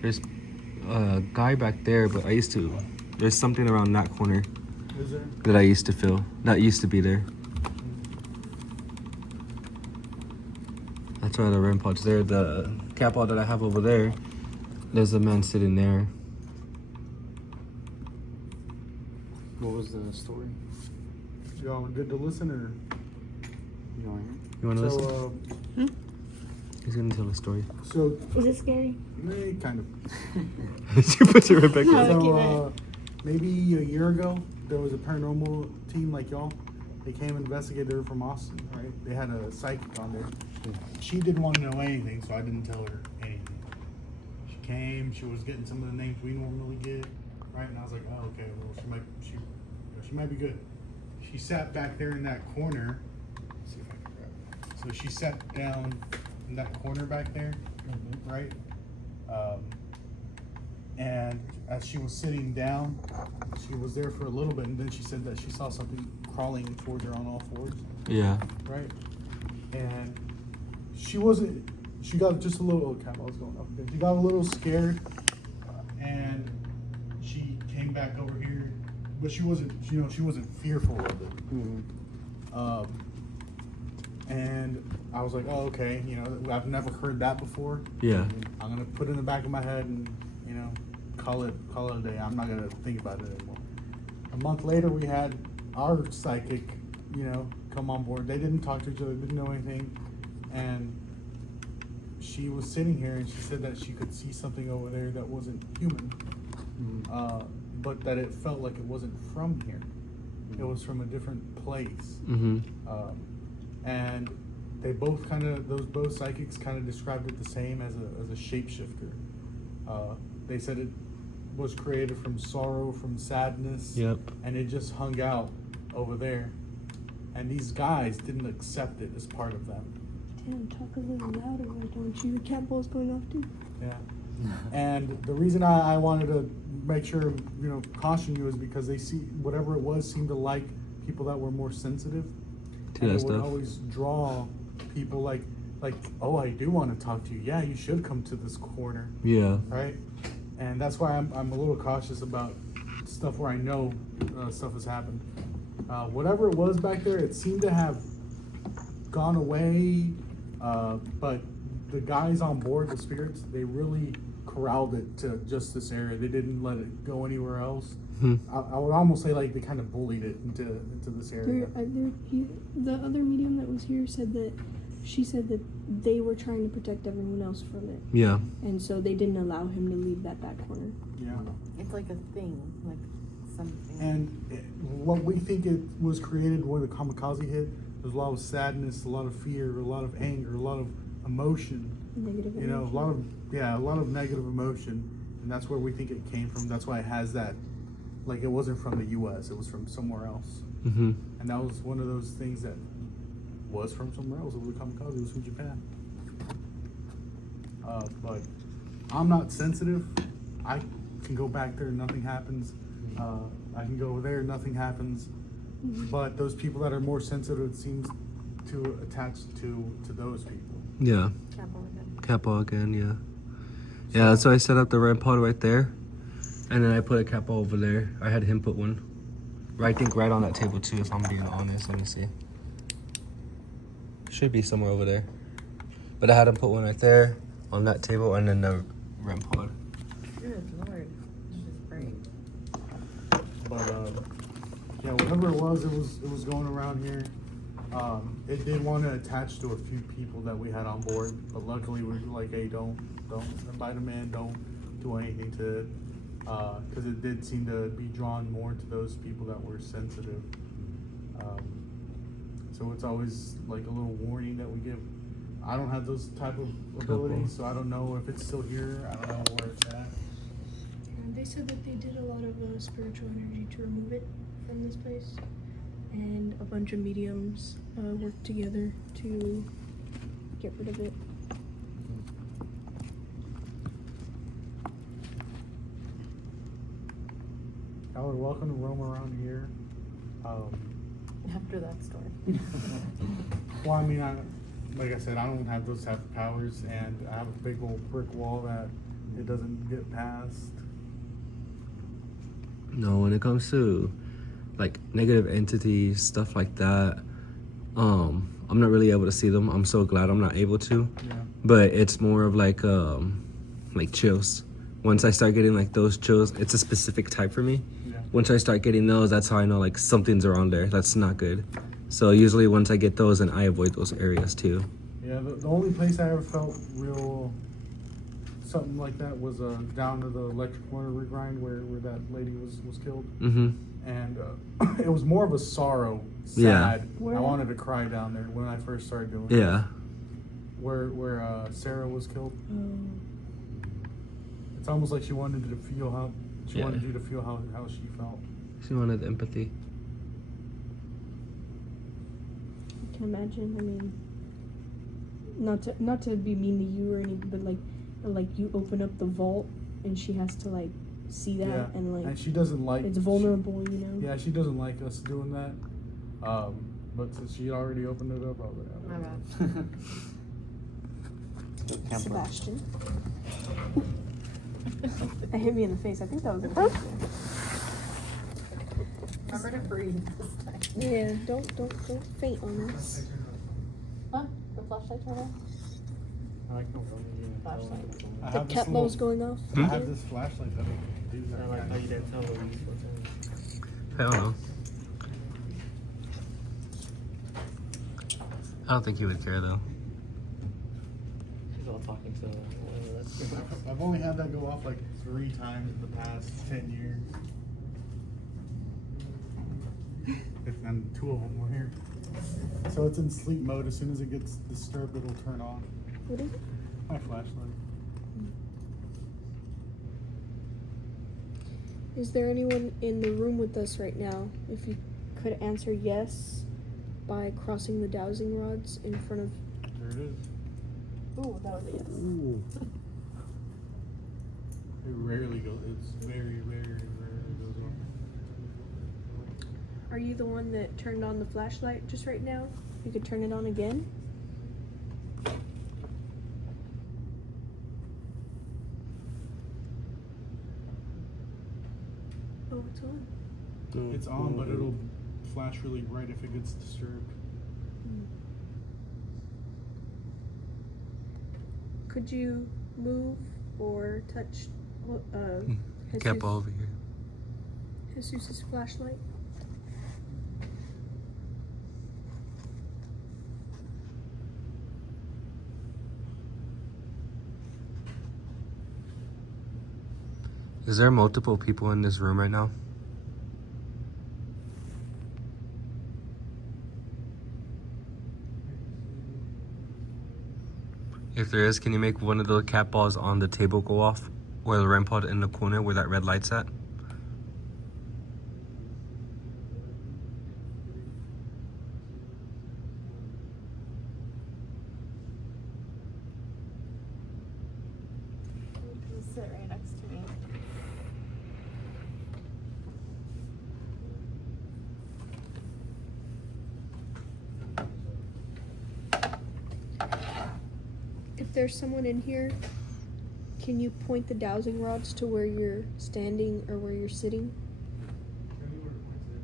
There's a guy back there, but there's something around that corner Is there? that I used to feel. That used to be there. That's why the REM pod's there. The cat ball that I have over there, there's a man sitting there. What was the story? Y'all good to listen, or? You want You want to listen? So, He's going to tell a story. so, Is it scary? kind of. You put it right back Oh, on. okay, So, maybe a year ago, there was a paranormal team like y'all. They came investigated her from Austin, right? They had a psychic on there. She didn't want to know anything, so I didn't tell her anything. She came. She was getting some of the names we normally get, right? And I was like, oh, okay. Well, she might be good. She sat back there in that corner. Let's see if I can grab it. So she sat down in that corner back there, right? And as she was sitting down, she was there for a little bit, and then she said that she saw something crawling towards her on all fours, Yeah. right? And she got just a little, cat was going up there. She got a little scared, and she came back over here, but she wasn't fearful of it. And I was like, oh, okay, I've never heard that before. Yeah. I'm gonna put it in the back of my head and call it a day. I'm not gonna think about it anymore. A month later, we had our psychic, come on board. They didn't talk to each other, didn't know anything, and she was sitting here and she said that she could see something over there that wasn't human, but that it felt like it wasn't from here. It was from a different place. And they both both psychics kind of described it the same as a shapeshifter. They said it was created from sorrow, from sadness. Yep. And it just hung out over there. And these guys didn't accept it as part of them. Damn, talk a little louder, why don't you? The cat ball's going off too. Yeah. And the reason I wanted to make sure, caution you is because they see whatever it was seemed to like people that were more sensitive. To that it would stuff. always draw people like, oh, I do want to talk to you. Yeah, you should come to this corner. Yeah. Right? And that's why I'm a little cautious about stuff where I know stuff has happened. Whatever it was back there, it seemed to have gone away, but the guys on board, the spirits, they really corralled it to just this area. They didn't let it go anywhere else. I would almost say like they kind of bullied it into this area. The other medium that was here said that she said that they were trying to protect everyone else from it, Yeah. and so they didn't allow him to leave that back corner. Yeah. It's like a thing, like something. And what we think it was created when the kamikaze hit, there's a lot of sadness, a lot of fear, a lot of anger, a lot of emotion. Negative A emotion. lot of negative emotion, and that's where we think it came from. That's why it has that, like it wasn't from the U.S., it was from somewhere else. Mm-hmm. And that was one of those things that was from somewhere else. It was a kamikaze, it was from Japan. But I'm not sensitive. I can go back there, nothing happens. I can go over there, nothing happens. But those people that are more sensitive, it seems to attach to those people. Yeah. Cat ball again. Cat ball again, yeah. Yeah, that's why I set up the REM pod right there. And then I put a capo over there. I had him put one. I think right on that table too, if I'm being honest. Let me see. Should be somewhere over there. But I had him put one right there on that table, and then the REM pod. Good lord. This is great. But yeah, whatever it was going around here. It did want to attach to a few people that we had on board, but luckily we were like, hey, don't invite them in, don't do anything to it, because it did seem to be drawn more to those people that were sensitive. So it's always like a little warning that we give. I don't have those type of abilities, so I don't know if it's still here. I don't know where it's at. They said that they did a lot of spiritual energy to remove it from this place, and a bunch of mediums worked together to get rid of it. Y'all are welcome to roam around here. After that story. Well, I mean, like I said, I don't have those type of powers, and I have a big old brick wall that it doesn't get past. No, when it comes to like negative entities, stuff like that, I'm not really able to see them. I'm so glad I'm not able to. Yeah. But it's more of like chills. Once I start getting like those chills, it's a specific type for me. Yeah. Once I start getting those, that's how I know like something's around there. That's not good. So usually once I get those, then I avoid those areas too. Yeah, the only place I ever felt real something like that was down to the electric corner regrind where that lady was killed. Mm-hmm. And it was more of a sorrow, sad. Yeah. I wanted to cry down there when I first started doing it. Yeah. Where Sarah was killed. It's almost like she wanted to feel how she wanted you to feel how she felt. She wanted empathy. I can imagine. I mean, not to be mean to you or anything, but like you open up the vault and she has to like see that, Yeah. and like And she doesn't like it's vulnerable, you know. Yeah, she doesn't like us doing that. But since she already opened it up, I was like, My bad. Sebastian. That hit me in the face. I think that was a Remember to breathe this time. Yeah, don't faint on us. Huh? The flashlight turned on? I can really Flashlight. I The have this cat bowl's going off. I have this flashlight that I can do that. I like how you didn't tell Louise what's in. I don't know. I don't think he would care though. She's all talking to whatever that's. I've only had that go off like 3 times in the past 10 years. And 2 of them were here. So it's in sleep mode. As soon as it gets disturbed, it'll turn on. What is it? My flashlight. Is there anyone in the room with us right now? If you could answer yes by crossing the dowsing rods in front of. There it is. Ooh, that was a yes. Ooh. It rarely goes. It's very rarely goes on. Are you the one that turned on the flashlight just right now? You could turn it on again. Oh, it's on. It's on, but it'll flash really bright if it gets disturbed. Could you move or touch Cat ball over here. Jesus' flashlight? Is there multiple people in this room right now? If there is, can you make one of the cat balls on the table go off? Or the REM pod in the corner where that red light's at? Just sit right next to me. If there's someone in here, Can you point the dowsing rods to where you're standing or where you're sitting? Tell me where it points at.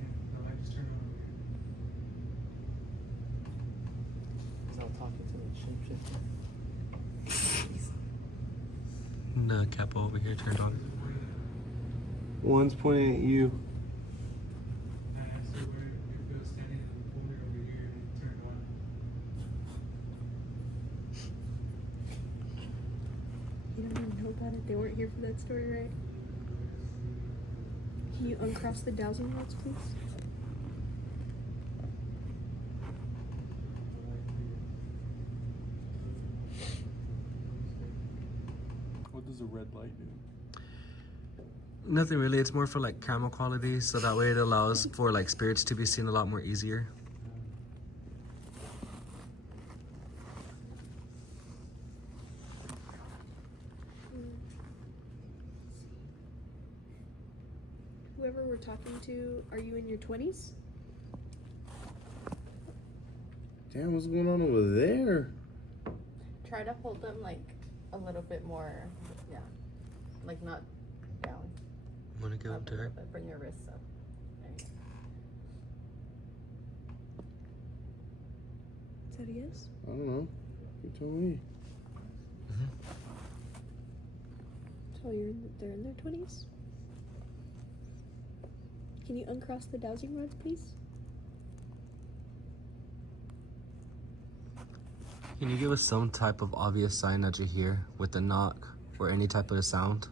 Yeah, the light just turned on over here. He's not talking to the shapeshifter. The capo over here turned on. One's pointing at you. I asked her where if it was standing in the corner over here and it turned on. You don't even know about it. They weren't here for that story, right? Can you uncross the dowsing rods, please? What does a red light do? Nothing really. It's more for like camera quality, so that way it allows for like spirits to be seen a lot more easier. Whoever we're talking to, are you in your 20s? Damn, what's going on over there? Try to hold them like a little bit more, yeah, like not down. Want to go Up up a to her? little bit. Bring your wrists up. There you go. Is that a yes? I don't know. You tell me. So they're in their 20s? Can you uncross the dowsing rods, please? Can you give us some type of obvious sign that you're here with the knock or any type of sound?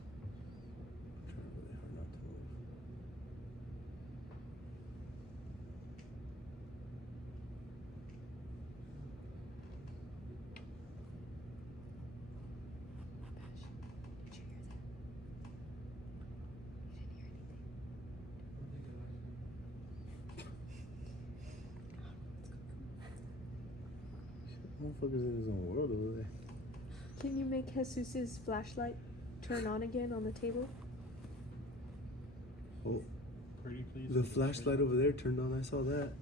Motherfuckers in his own world over there. Can you make Jesus's flashlight turn on again on the table? Oh, Pretty please. the flashlight over there turned on. I saw that.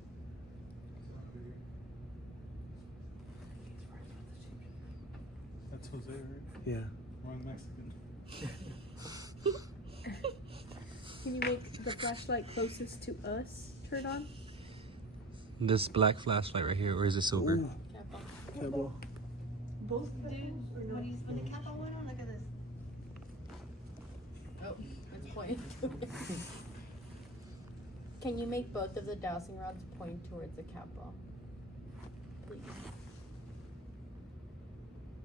That's Jose, right? Yeah. Wrong Mexican. Can you make the flashlight closest to us turn on? This black flashlight right here, or is it silver? Ooh, Cabo. Both dudes, when the capo went on, look at this. Oh, it's pointing to me. Can you make both of the dowsing rods point towards the capo? Please.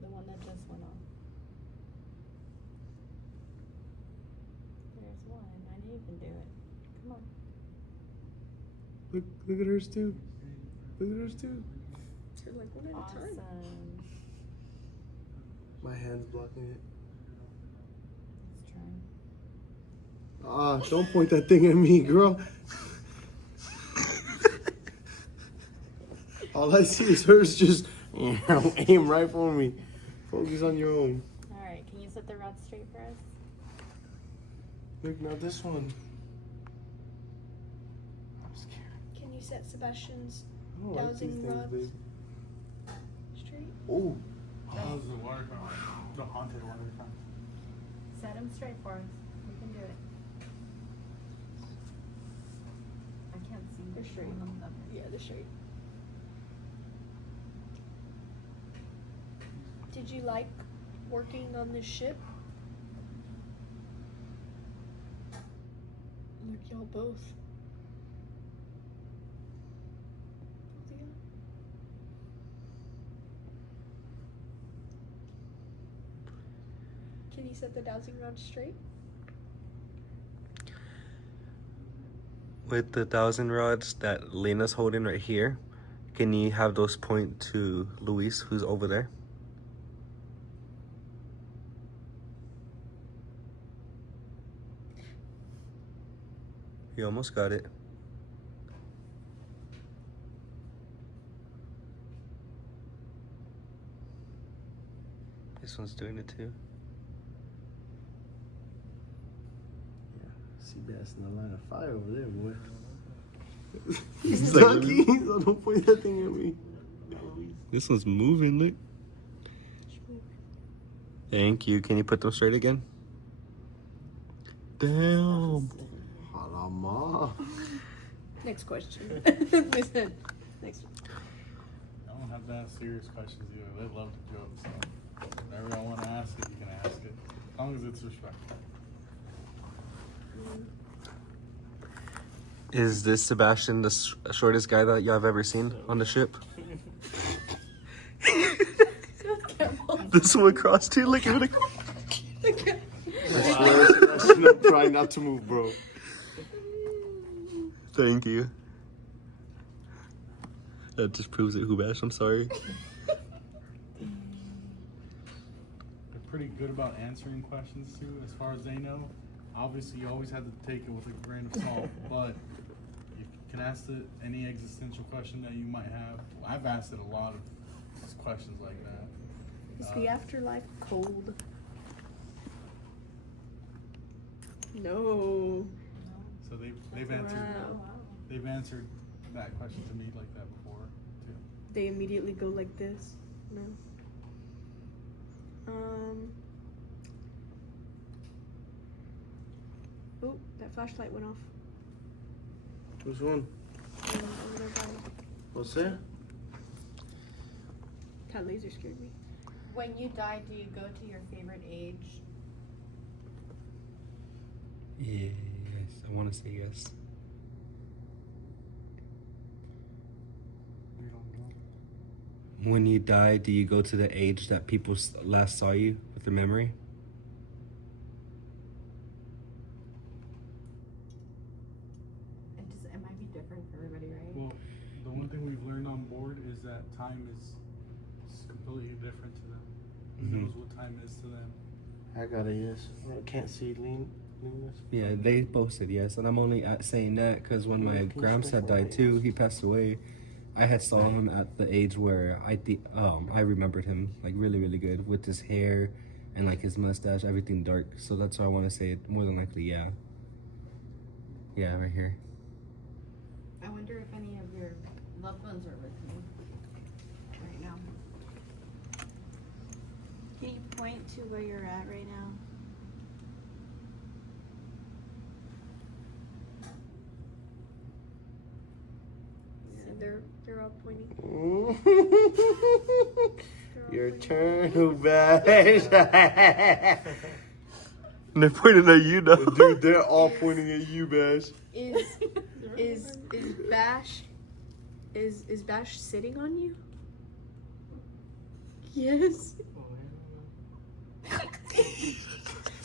The one that just went off. There's one. I didn't even do it. Come on. Look at hers too. Look at hers too. Turn like one at a time. Awesome. My hand's blocking it. Let's try. Ah, don't point that thing at me, girl. All I see is hers just aim right for me. Focus on your own. Alright, can you set the rods straight for us? Look, now this one. I'm scared. Can you set Sebastian's I don't like these dowsing things, rods babe. straight? Oh, How's the water fountain? The haunted water fountain. Set them straight for us. We can do it. I can't see. They're straight. Yeah, they're straight. Did you like working on this ship? Look, y'all both. Both of you? Can you set the dowsing rod straight? With the 1,000 rods that Lina's holding right here, can you have those point to Luis, who's over there? You almost got it. This one's doing it too. Seabass in the line of fire over there, boy. He's lucky, so don't point that thing at me. This one's moving, look. Thank you. Can you put them straight again? Damn. Halama. Next question. Listen. Next. I don't have to ask serious questions either. They love to joke, so whenever I want to ask it, you can ask it. As long as it's respectful. Is this Sebastian the shortest guy that y'all have ever seen on the ship? This one across too. Look at it. I'm trying not to move, bro. Thank you. That just proves it, Hubash. I'm sorry. They're pretty good about answering questions too, as far as they know. Obviously, you always have to take it with a grain of salt, but you can ask any existential question that you might have. I've asked it a lot of questions like that. Is the afterlife cold? No. So they've answered that question to me like that before too. They immediately go like this. No. Oh, that flashlight went off. Which one? What's that? That laser scared me. When you die, do you go to your favorite age? Yes, I want to say yes. We don't know. When you die, do you go to the age that people last saw you with their memory? It might be different for everybody, right? Well, the one thing we've learned on board is that time is completely different to them. Who knows what time is to them? I got a yes. I can't see Lina. Yeah, they both said yes, and I'm only saying that because when my gramps had died too, he passed away. I had saw him at the age where I remembered him like really, really good with his hair and like his mustache, everything dark. So that's why I want to say it. More than likely, yeah. Yeah, right here. I wonder if any of your loved ones are with you right now. Can you point to where you're at right now? Yeah, they're all pointing. Your turn, Hubash. They're pointing at you now. Dude, they're all pointing at you, Bash. Is Bash sitting on you? Yes.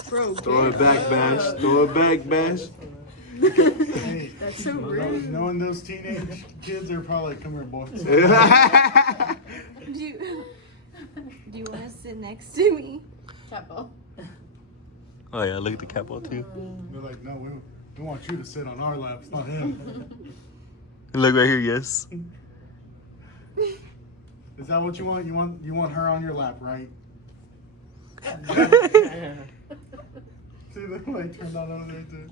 Bro, Throw it back, Bash. Throw it back, Bash. Hey, that's so rude. knowing those teenage kids are probably like, come here, boy. Do you want to sit next to me? Capo. Oh yeah, look at the capo too. They're like, no, we want you to sit on our laps, not him. Look right here, yes. Is that what you want? You want her on your lap, right? See, the light turned on over there too.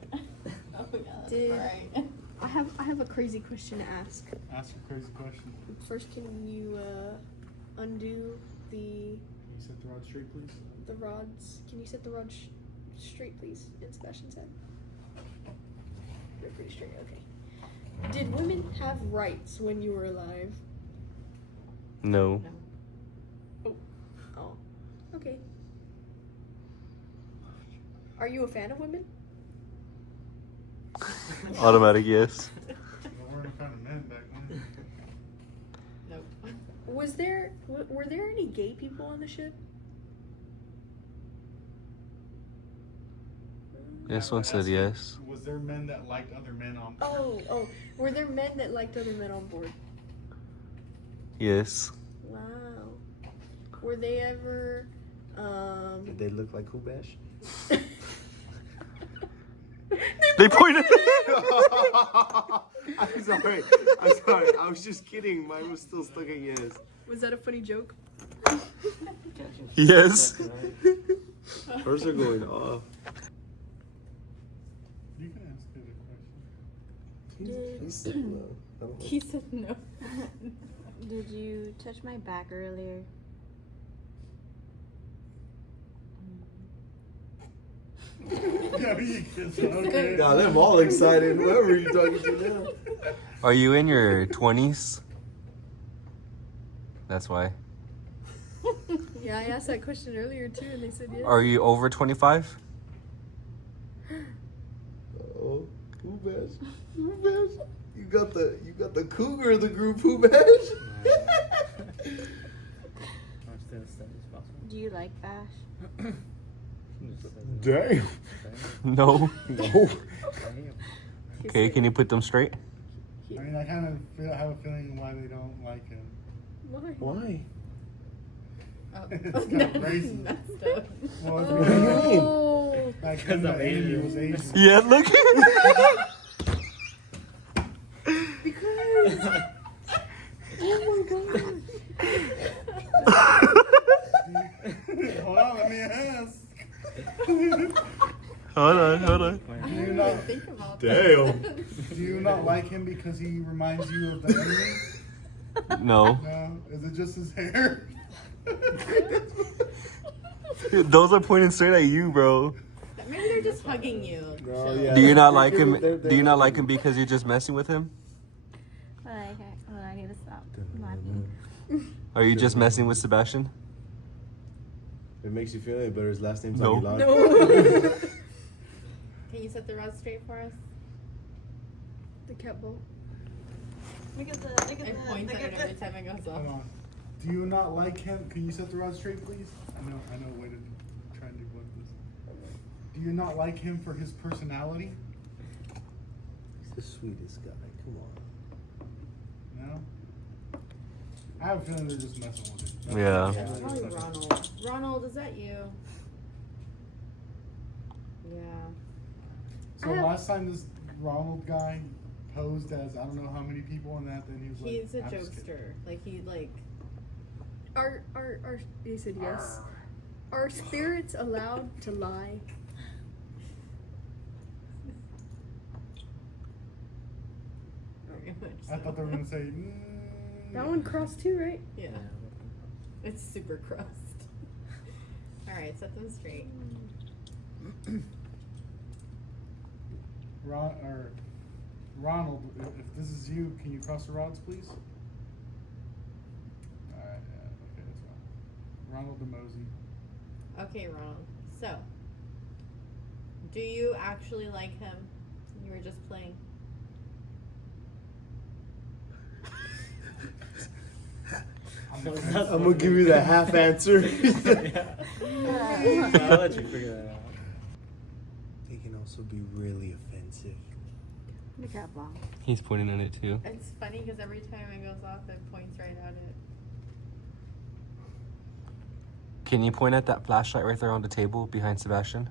Oh my god, Did- alright. I have a crazy question to ask. Ask a crazy question. First, can you undo Can you set the rod straight, please? the rods? Can you set the rod straight, please? In Sebastian's head. They're pretty straight. Okay. Did women have rights when you were alive? No. Oh. Okay. Are you a fan of women? Automatic yes. We weren't a fan of men back then. Nope. Were there any gay people on the ship? This one said yes. Was there men that liked other men on board? Oh. Were there men that liked other men on board? Yes. Wow. Were they ever Did they look like Hubash? They pointed. I'm sorry. I was just kidding. Mine was still stuck at yes. Was that a funny joke? Yes. Hers are going off. You can ask her the question. He said no. I don't know. He said no. Did you touch my back earlier? Yeah, you kids are okay. God, them all excited. Whoever you talking to now. Are you in your 20s? That's why. Yeah, I asked that question earlier too, and they said yes. Are you over 25? Oh, who bash? Who bash? You got the cougar of the group. Who bash? Do you like Bash? Damn. No. No. Okay, can you put them straight? I mean, I kind of have a feeling why they don't like him. Why? Why? Oh, It's that's kind of racist. messed up. Well, it's What do you mean? Oh. back then the enemy was Asian. Yeah, look. Because. Oh my god. Hold on, let me ask. Hold on. Do you not, Think about Damn. do you not like him because he reminds you of the enemy? No. No. Is it just his hair? Those are pointing straight at you, bro. Maybe they're just hugging you. No, yeah. Do you not like him? They're- Do you not like him because you're just messing with him? I need to stop laughing. Are you just messing with Sebastian? It makes you feel any better. His last name's No. Aguilar. No. Can you set the rod straight for us? The cat bolt. Look at the. It points at it every time it goes off. Hold on. Do you not like him? Can you set the rod straight, please? I know a way to try and debug this. Do you not like him for his personality? He's the sweetest guy. Come on. No? I have a feeling they're just messing with him. Yeah. Probably Ronald. Ronald, is that you? Yeah. So last time this Ronald guy posed as I don't know how many people in that, then he was like, He's a I'm just kidding. jokester. Like he like. Are he said yes. Are spirits allowed to lie? Very much I thought they were gonna say, That one crossed too, right? Yeah. It's super crust. Alright, set them straight. Ronald, if this is you, can you cross the rods, please? Alright, yeah, okay, that's fine. Ronald DeMosey. Okay, Ronald. So, do you actually like him? You were just playing. I'm gonna give you the half answer. I'll let you figure that out. They can also be really offensive. The cat bomb. He's pointing at it too. It's funny because every time it goes off, it points right at it. Can you point at that flashlight right there on the table behind Sebastian?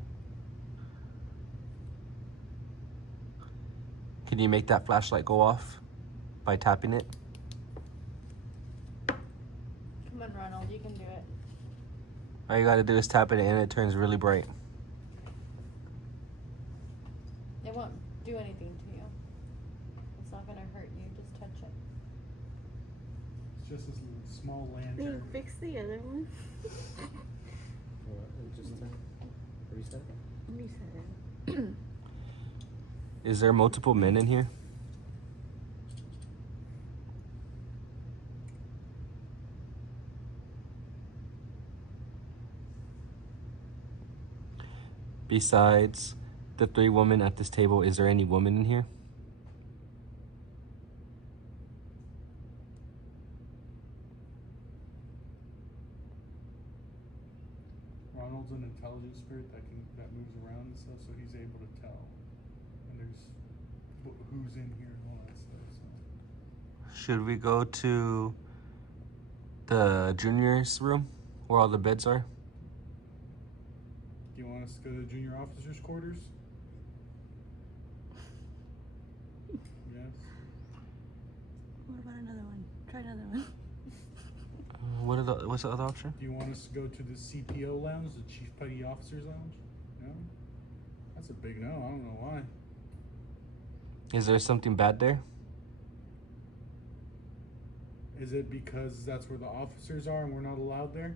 Can you make that flashlight go off by tapping it? Come on, Ronald, you can do it. All you gotta do is tap it and it turns really bright. It won't do anything to you. It's not gonna hurt you. Just touch it. It's just this little small You lantern. fix the other one. Just reset. Reset it. Is there multiple men in here? Besides the three women at this table, is there any woman in here? Ronald's an intelligent spirit that moves around and stuff, so he's able to tell. And there's who's in here and all that stuff. So. Should we go to the juniors room where all the beds are? Do you want us to go to the junior officers' quarters? Yes. What about another one? Try another one. What's the other option? Do you want us to go to the CPO lounge, the Chief Petty Officers Lounge? No? That's a big no. I don't know why. Is there something bad there? Is it because that's where the officers are and we're not allowed there?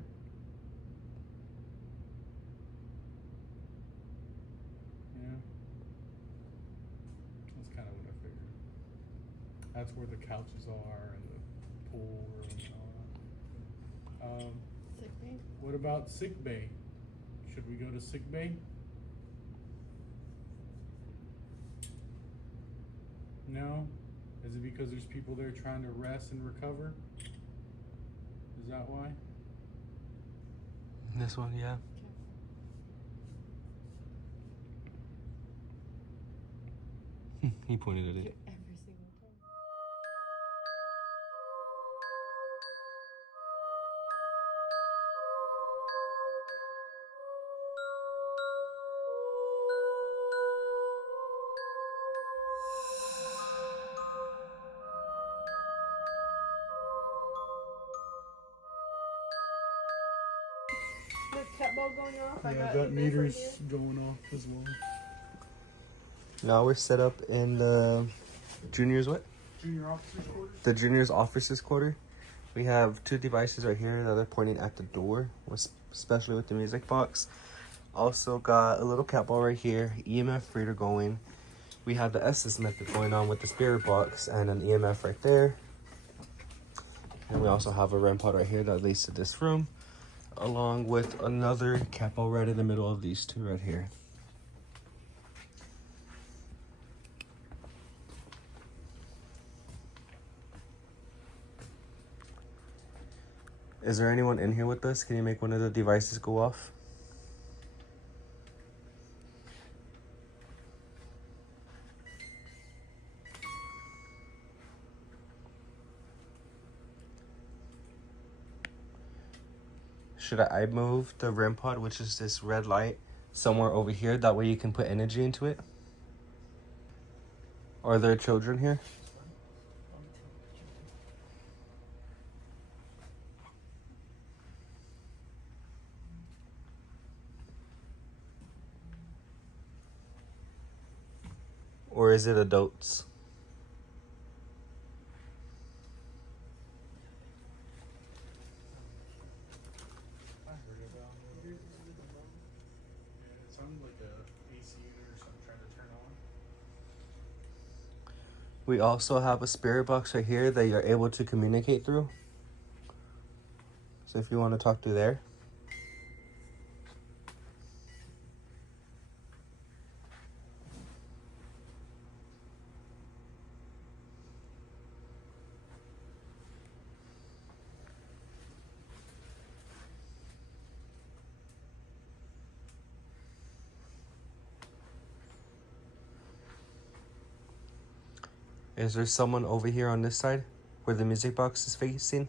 Yeah. That's where the couches are and the pool room and all that. Sick bay. What about sick bay? Should we go to sick bay? No? Is it because there's people there trying to rest and recover? Is that why? This one, yeah. He pointed at it. Every single time. The cat ball going off. I Yeah, got that EMF meter's right here. going off as well. Now we're set up in the junior's what? Junior officers' quarters? The junior's officers quarter. We have 2 devices right here that are pointing at the door, especially with the music box. Also got a little cat ball right here, EMF reader going. We have the SS method going on with the spirit box and an EMF right there. And we also have a REM pod right here that leads to this room, along with another cat ball right in the middle of these 2 right here. Is there anyone in here with us? Can you make one of the devices go off? Should I move the REM pod, which is this red light, somewhere over here? That way you can put energy into it? Are there children here? Or is it adults? I heard about it. Yeah, it sounded like a AC unit or something trying to turn on. We also have a spirit box right here that you're able to communicate through. So if you want to talk through there. Is there someone over here on this side where the music box is facing?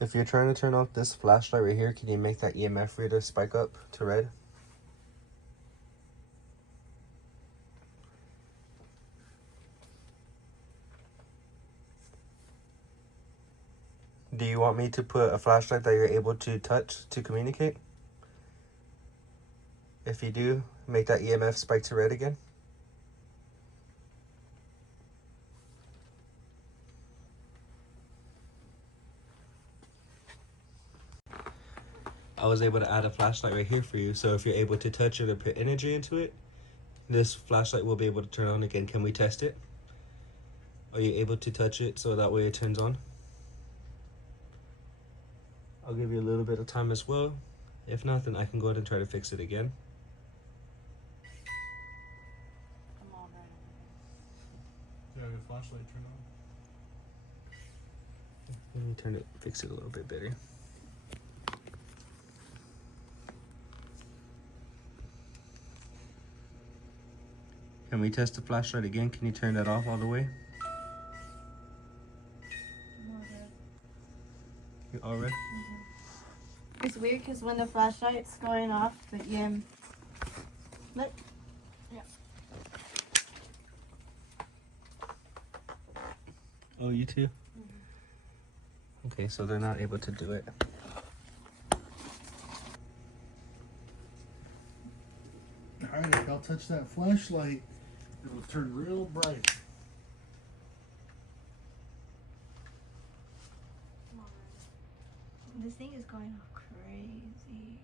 If you're trying to turn off this flashlight right here, can you make that EMF reader spike up to red? Do you want me to put a flashlight that you're able to touch to communicate? If you do, make that EMF spike to red again. I was able to add a flashlight right here for you, so if you're able to touch it or put energy into it, this flashlight will be able to turn on again. Can we test it? Are you able to touch it so that way it turns on? I'll give you a little bit of time as well. If not, then I can go ahead and try to fix it again. I'm all right. Do you have your flashlight turned on? Let me turn it, fix it a little bit better. Can we test the flashlight again? Can you turn that off all the way? You all right? It's weird because when the flashlight's going off, the look. Yeah. Oh, you too? Okay, so they're not able to do it. Alright, if y'all touch that flashlight, it'll turn real bright. This thing is going all crazy.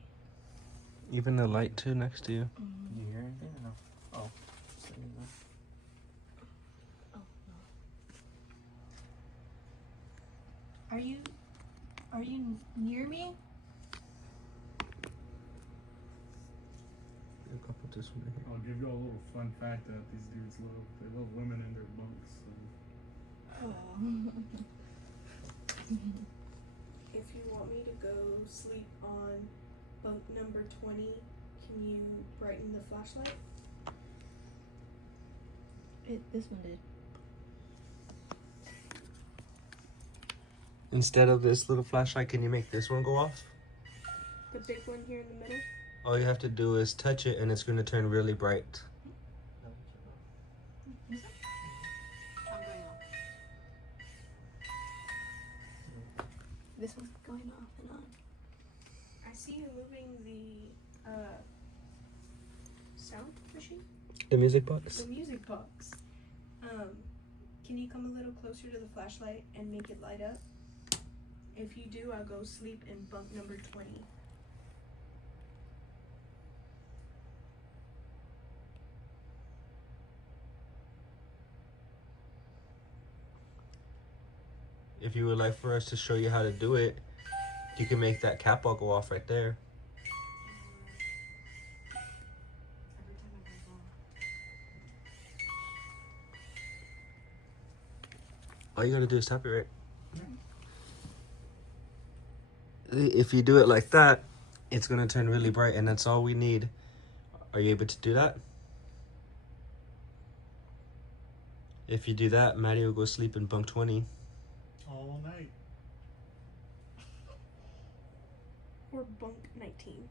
Even the light too next to you. Can you hear anything or no? Oh. Just letting you know. Are you near me? A couple just from here. I'll give you all a little fun fact that these dudes love. They love women in their bunks. So. If you want me to go sleep on bunk number 20, can you brighten the flashlight? This one did. Instead of this little flashlight, can you make this one go off? The big one here in the middle? All you have to do is touch it and it's going to turn really bright. This one's going off and on. I see you moving the sound machine? The music box? The music box. Can you come a little closer to the flashlight and make it light up? If you do, I'll go sleep in bunk number 20. If you would like for us to show you how to do it, you can make that cap all go off right there. All you gotta do is tap it right. If you do it like that, it's gonna turn really bright, and that's all we need. Are you able to do that? If you do that, Maddie will go sleep in bunk 20. All night. Or bunk 19.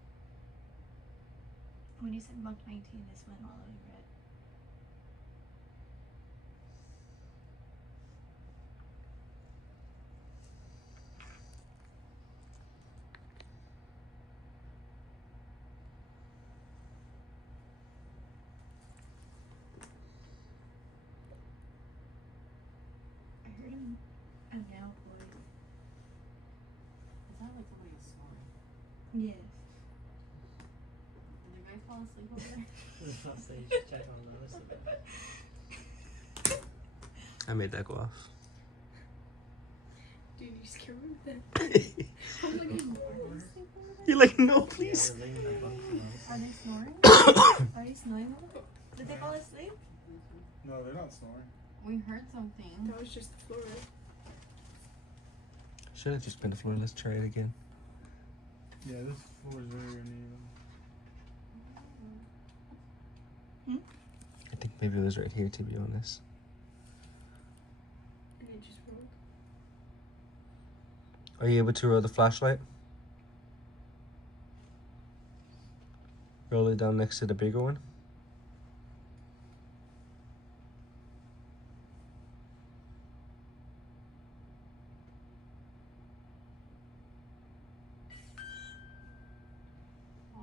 When you said bunk 19, this went all over it. I heard him a now voice. Is that like somebody snoring? Yes. Did you guys fall asleep over there? I made that go off. Dude, you scared me with that. I'm like, are they asleep over there? You're like, no, please. Are they snoring? Are they snoring? Did they fall asleep? No, they're not snoring. We heard something. That was just the floor. Should have just been the floor. Let's try it again. Yeah, this floor is very uneven. I think maybe it was right here, to be honest. And it just rolled. Are you able to roll the flashlight? Roll it down next to the bigger one.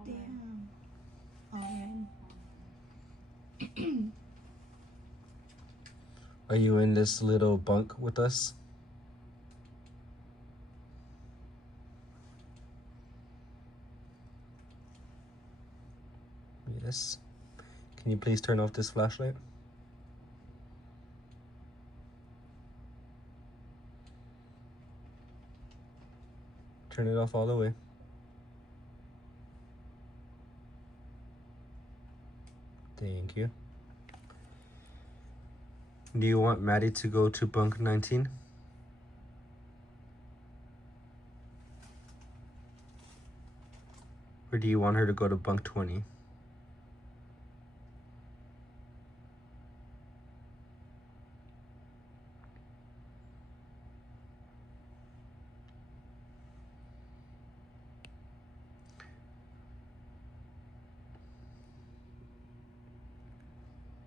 Damn. Alright. Are you in this little bunk with us? Yes. Can you please turn off this flashlight? Turn it off all the way. Thank you. Do you want Maddie to go to bunk 19? Or do you want her to go to bunk 20?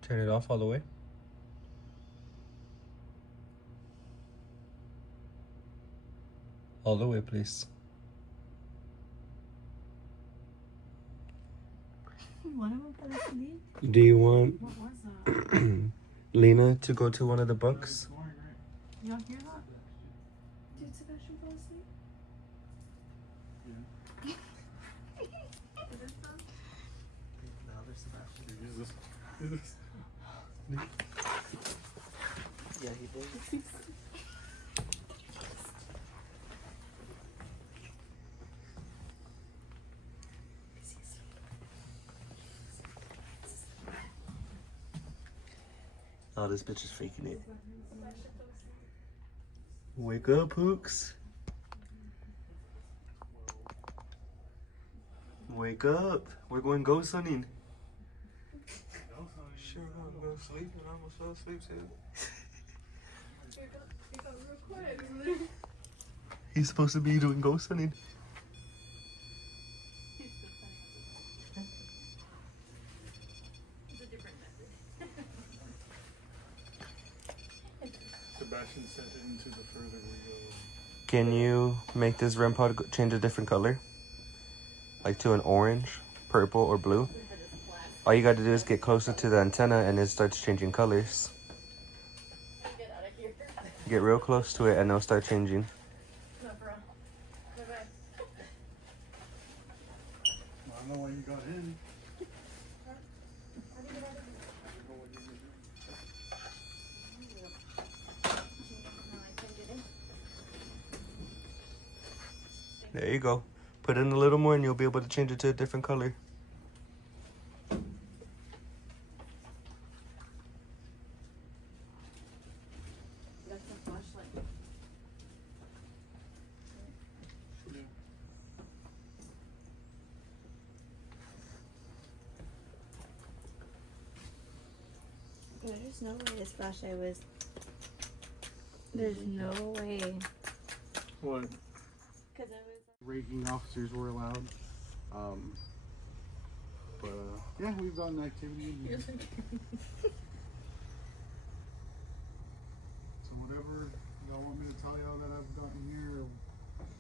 Turn it off all the way. All the way, please. One of Do you want What was that? Lina to go to one of the books? Y'all hear that? Did Sebastian fall asleep? Now there's Sebastian. Is this? Yeah, he did. Oh, this bitch is faking it. Wake up, Pooks. Wake up. We're going ghost hunting. Sure, I'm gonna go sleep and I almost fell asleep too. It got real quiet over there. He's supposed to be doing ghost hunting. Sebastian sent it into the further we go. Can you make this REM pod change a different color? Like to an orange, purple, or blue? All you gotta do is get closer to the antenna and it starts changing colors. Get out of here. Get real close to it and it'll start changing. No, bro. Bye-bye. I don't know why you got in. There you go. Put in a little more and you'll be able to change it to a different color. That's a flashlight. There's no way this flashlight was. There's no way. What? Because I was. Raking officers were allowed. But yeah, we've gotten activity in here. So whatever y'all want me to tell y'all that I've gotten here, or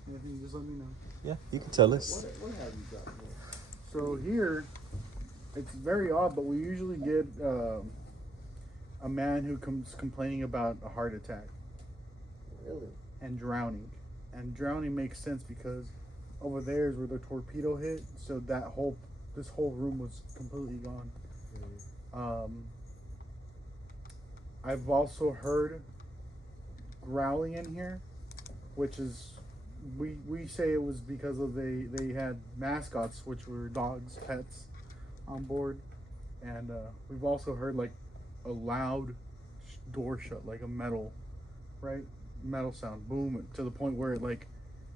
anything, just let me know. Yeah, you can tell us. What have you got here? So here, it's very odd, but we usually get a man who comes complaining about a heart attack Really? and drowning. And drowning makes sense because over there is where the torpedo hit, so this whole room was completely gone. I've also heard growling in here, which is we say it was because of they had mascots, which were dogs, pets, on board, and we've also heard like a loud door shut, like a metal sound, boom, to the point where it like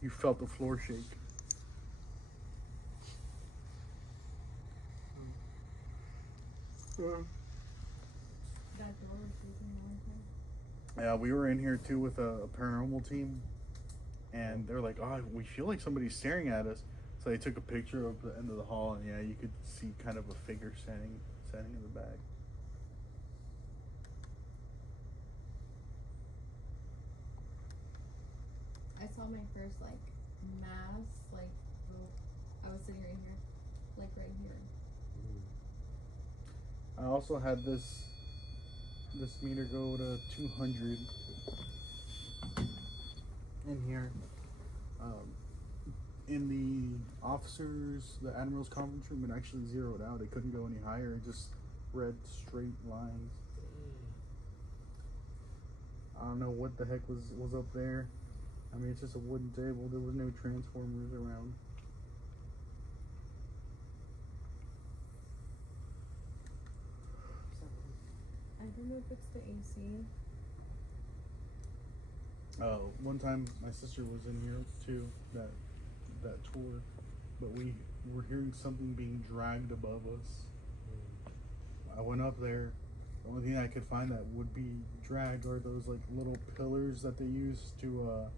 you felt the floor shake. Yeah, we were in here too with a paranormal team, and they're like, "Oh, we feel like somebody's staring at us." So they took a picture of the end of the hall, and yeah, you could see kind of a figure standing in the back. I saw my first like mass, like I was sitting right here, like right here. I also had this meter go to 200 in here. In the officers, the admiral's conference room, it actually zeroed out. It couldn't go any higher. It just read straight lines. I don't know what the heck was up there. I mean, it's just a wooden table. There was no transformers around. I don't know if it's the AC. One time my sister was in here too, that tour, but we were hearing something being dragged above us. I went up there. The only thing I could find that would be dragged are those like little pillars that they use to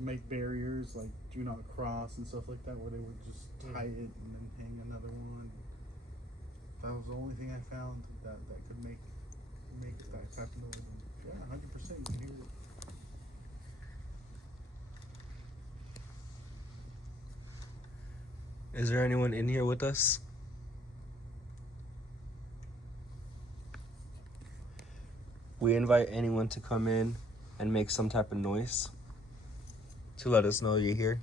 make barriers, like do not cross and stuff like that, where they would just tie it and then hang another one. That was the only thing I found that could make that type of noise. Yeah, 100% you can hear it. Is there anyone in here with us? We invite anyone to come in and make some type of noise to let us know you're here.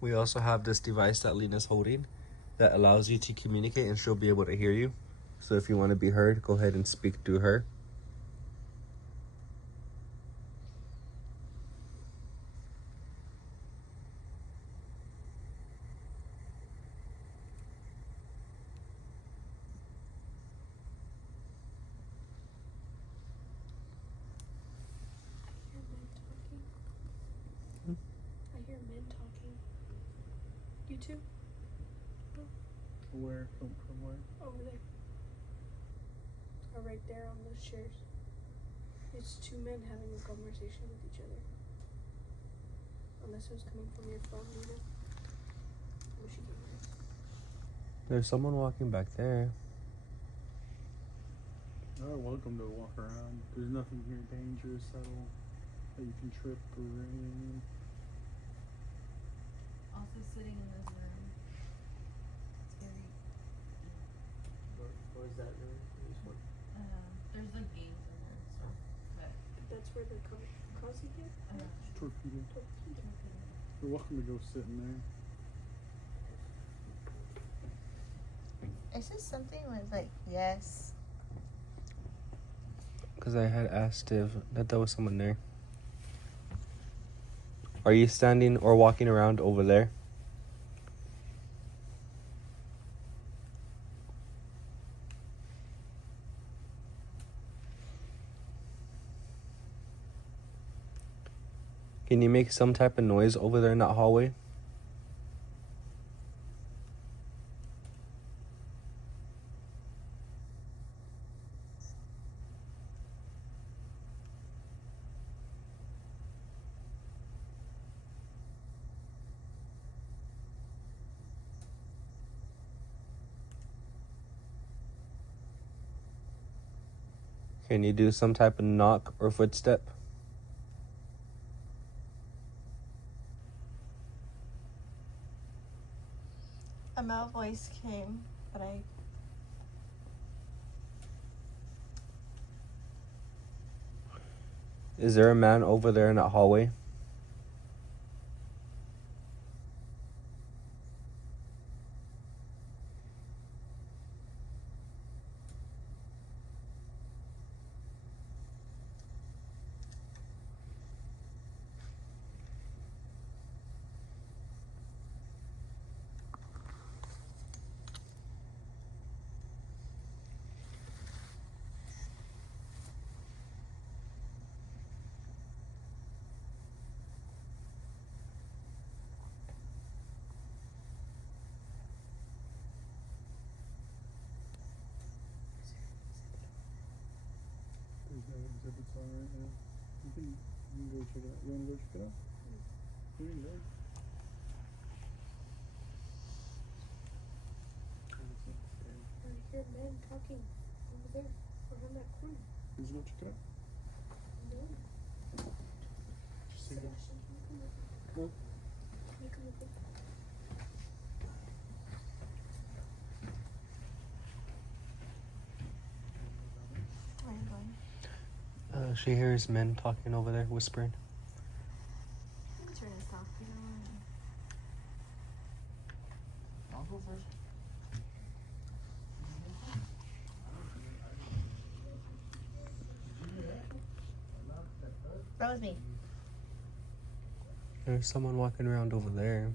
We also have this device that Lina's holding that allows you to communicate, and she'll be able to hear you. So if you want to be heard, go ahead and speak through her. I hear men talking. You too? Where? From where? Over there. Or right there on those chairs. It's two men having a conversation with each other. Unless it was coming from your phone, Lina. I wish you could hear it. There's someone walking back there. You're welcome to walk around. There's nothing here dangerous at all that you can trip or anything. Also sitting in this room. It's very. What is that room? There's like games in there and stuff, but That's where the kamikaze hit? It's torpedo. Torpedo. You're welcome to go sit in there. it's just something with like yes. Because I had asked if that there was someone there. Are you standing or walking around over there? Can you make some type of noise over there in that hallway? Can you do some type of knock or footstep? A male voice came, but I. Is there a man over there in that hallway? There's no exhibits on right now. You can go check it out. You want to go check it out? You can go. I hear men talking over there, around that corner. Let's go check it out. No. Just see it. Sebastian, can you come with me? Huh? Can you come with me? Where are you going? She hears men talking over there, whispering. You can turn this off. You don't want to. I'll go first. That was me. There's someone walking around over there.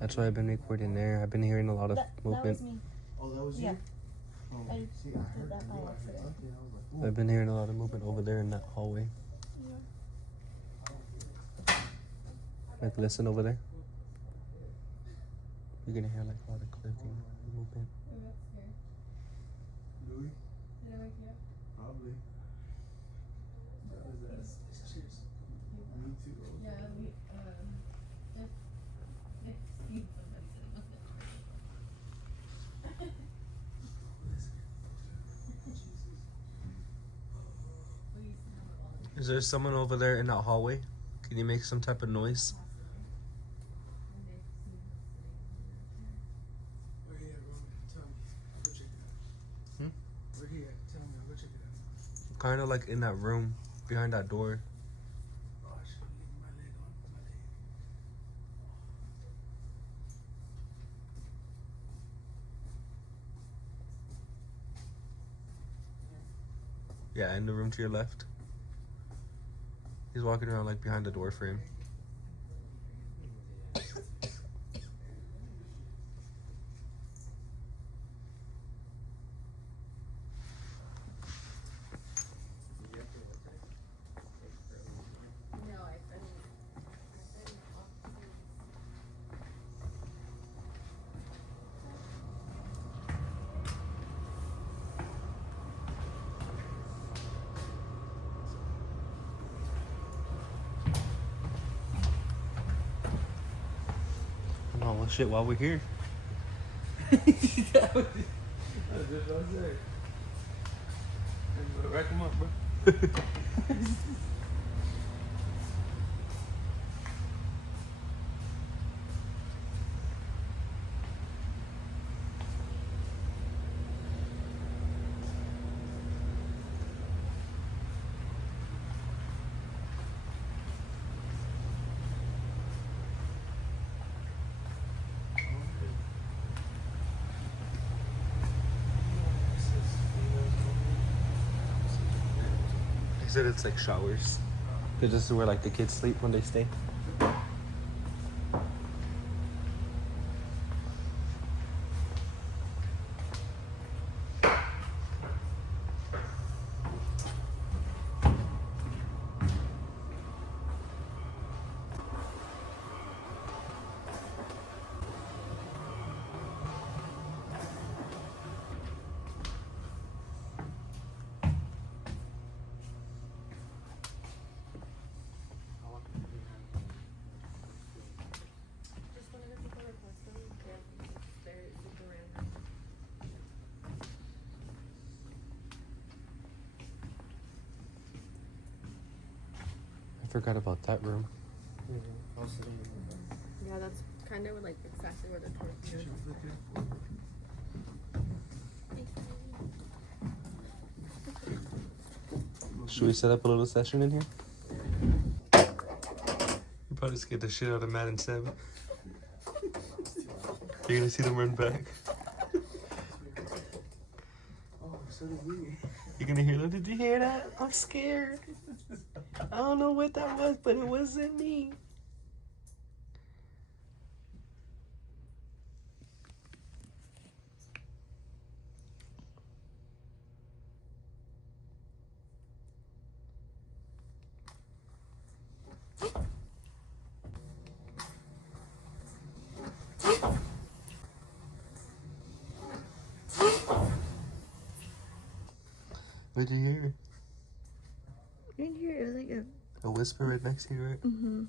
That's why I've been recording there. I've been hearing a lot of That movement. was me. Oh, that was Yeah. you? Oh, I see, did heard that by people. accident. Okay, I was like, I've been hearing a lot of movement over there in that hallway. Like, listen over there. You're gonna hear like a lot of clicking movement. Louis? Probably. Me too. Is there someone over there in that hallway? Can you make some type of noise? Kind of like in that room behind that door. Yeah, in the room to your left. He's walking around like behind the door frame. Oh well, shit. While we're here, That was just what I said. Rack him up, bro. he said it's like showers. Cause this is where like the kids sleep when they stay. Just whenever people request them, they're super random. I forgot about that room. Yeah, that's kind of like exactly where the torpedo is. Should we set up a little session in here? You probably scared the shit out of Matt and 7. You're gonna see them run back. Oh, so did we. You're gonna hear them. Did you hear that? I'm scared. I don't know what that was, but it wasn't me. What'd you hear? In here, it was like A whisper right next to you, right? mm-hmm.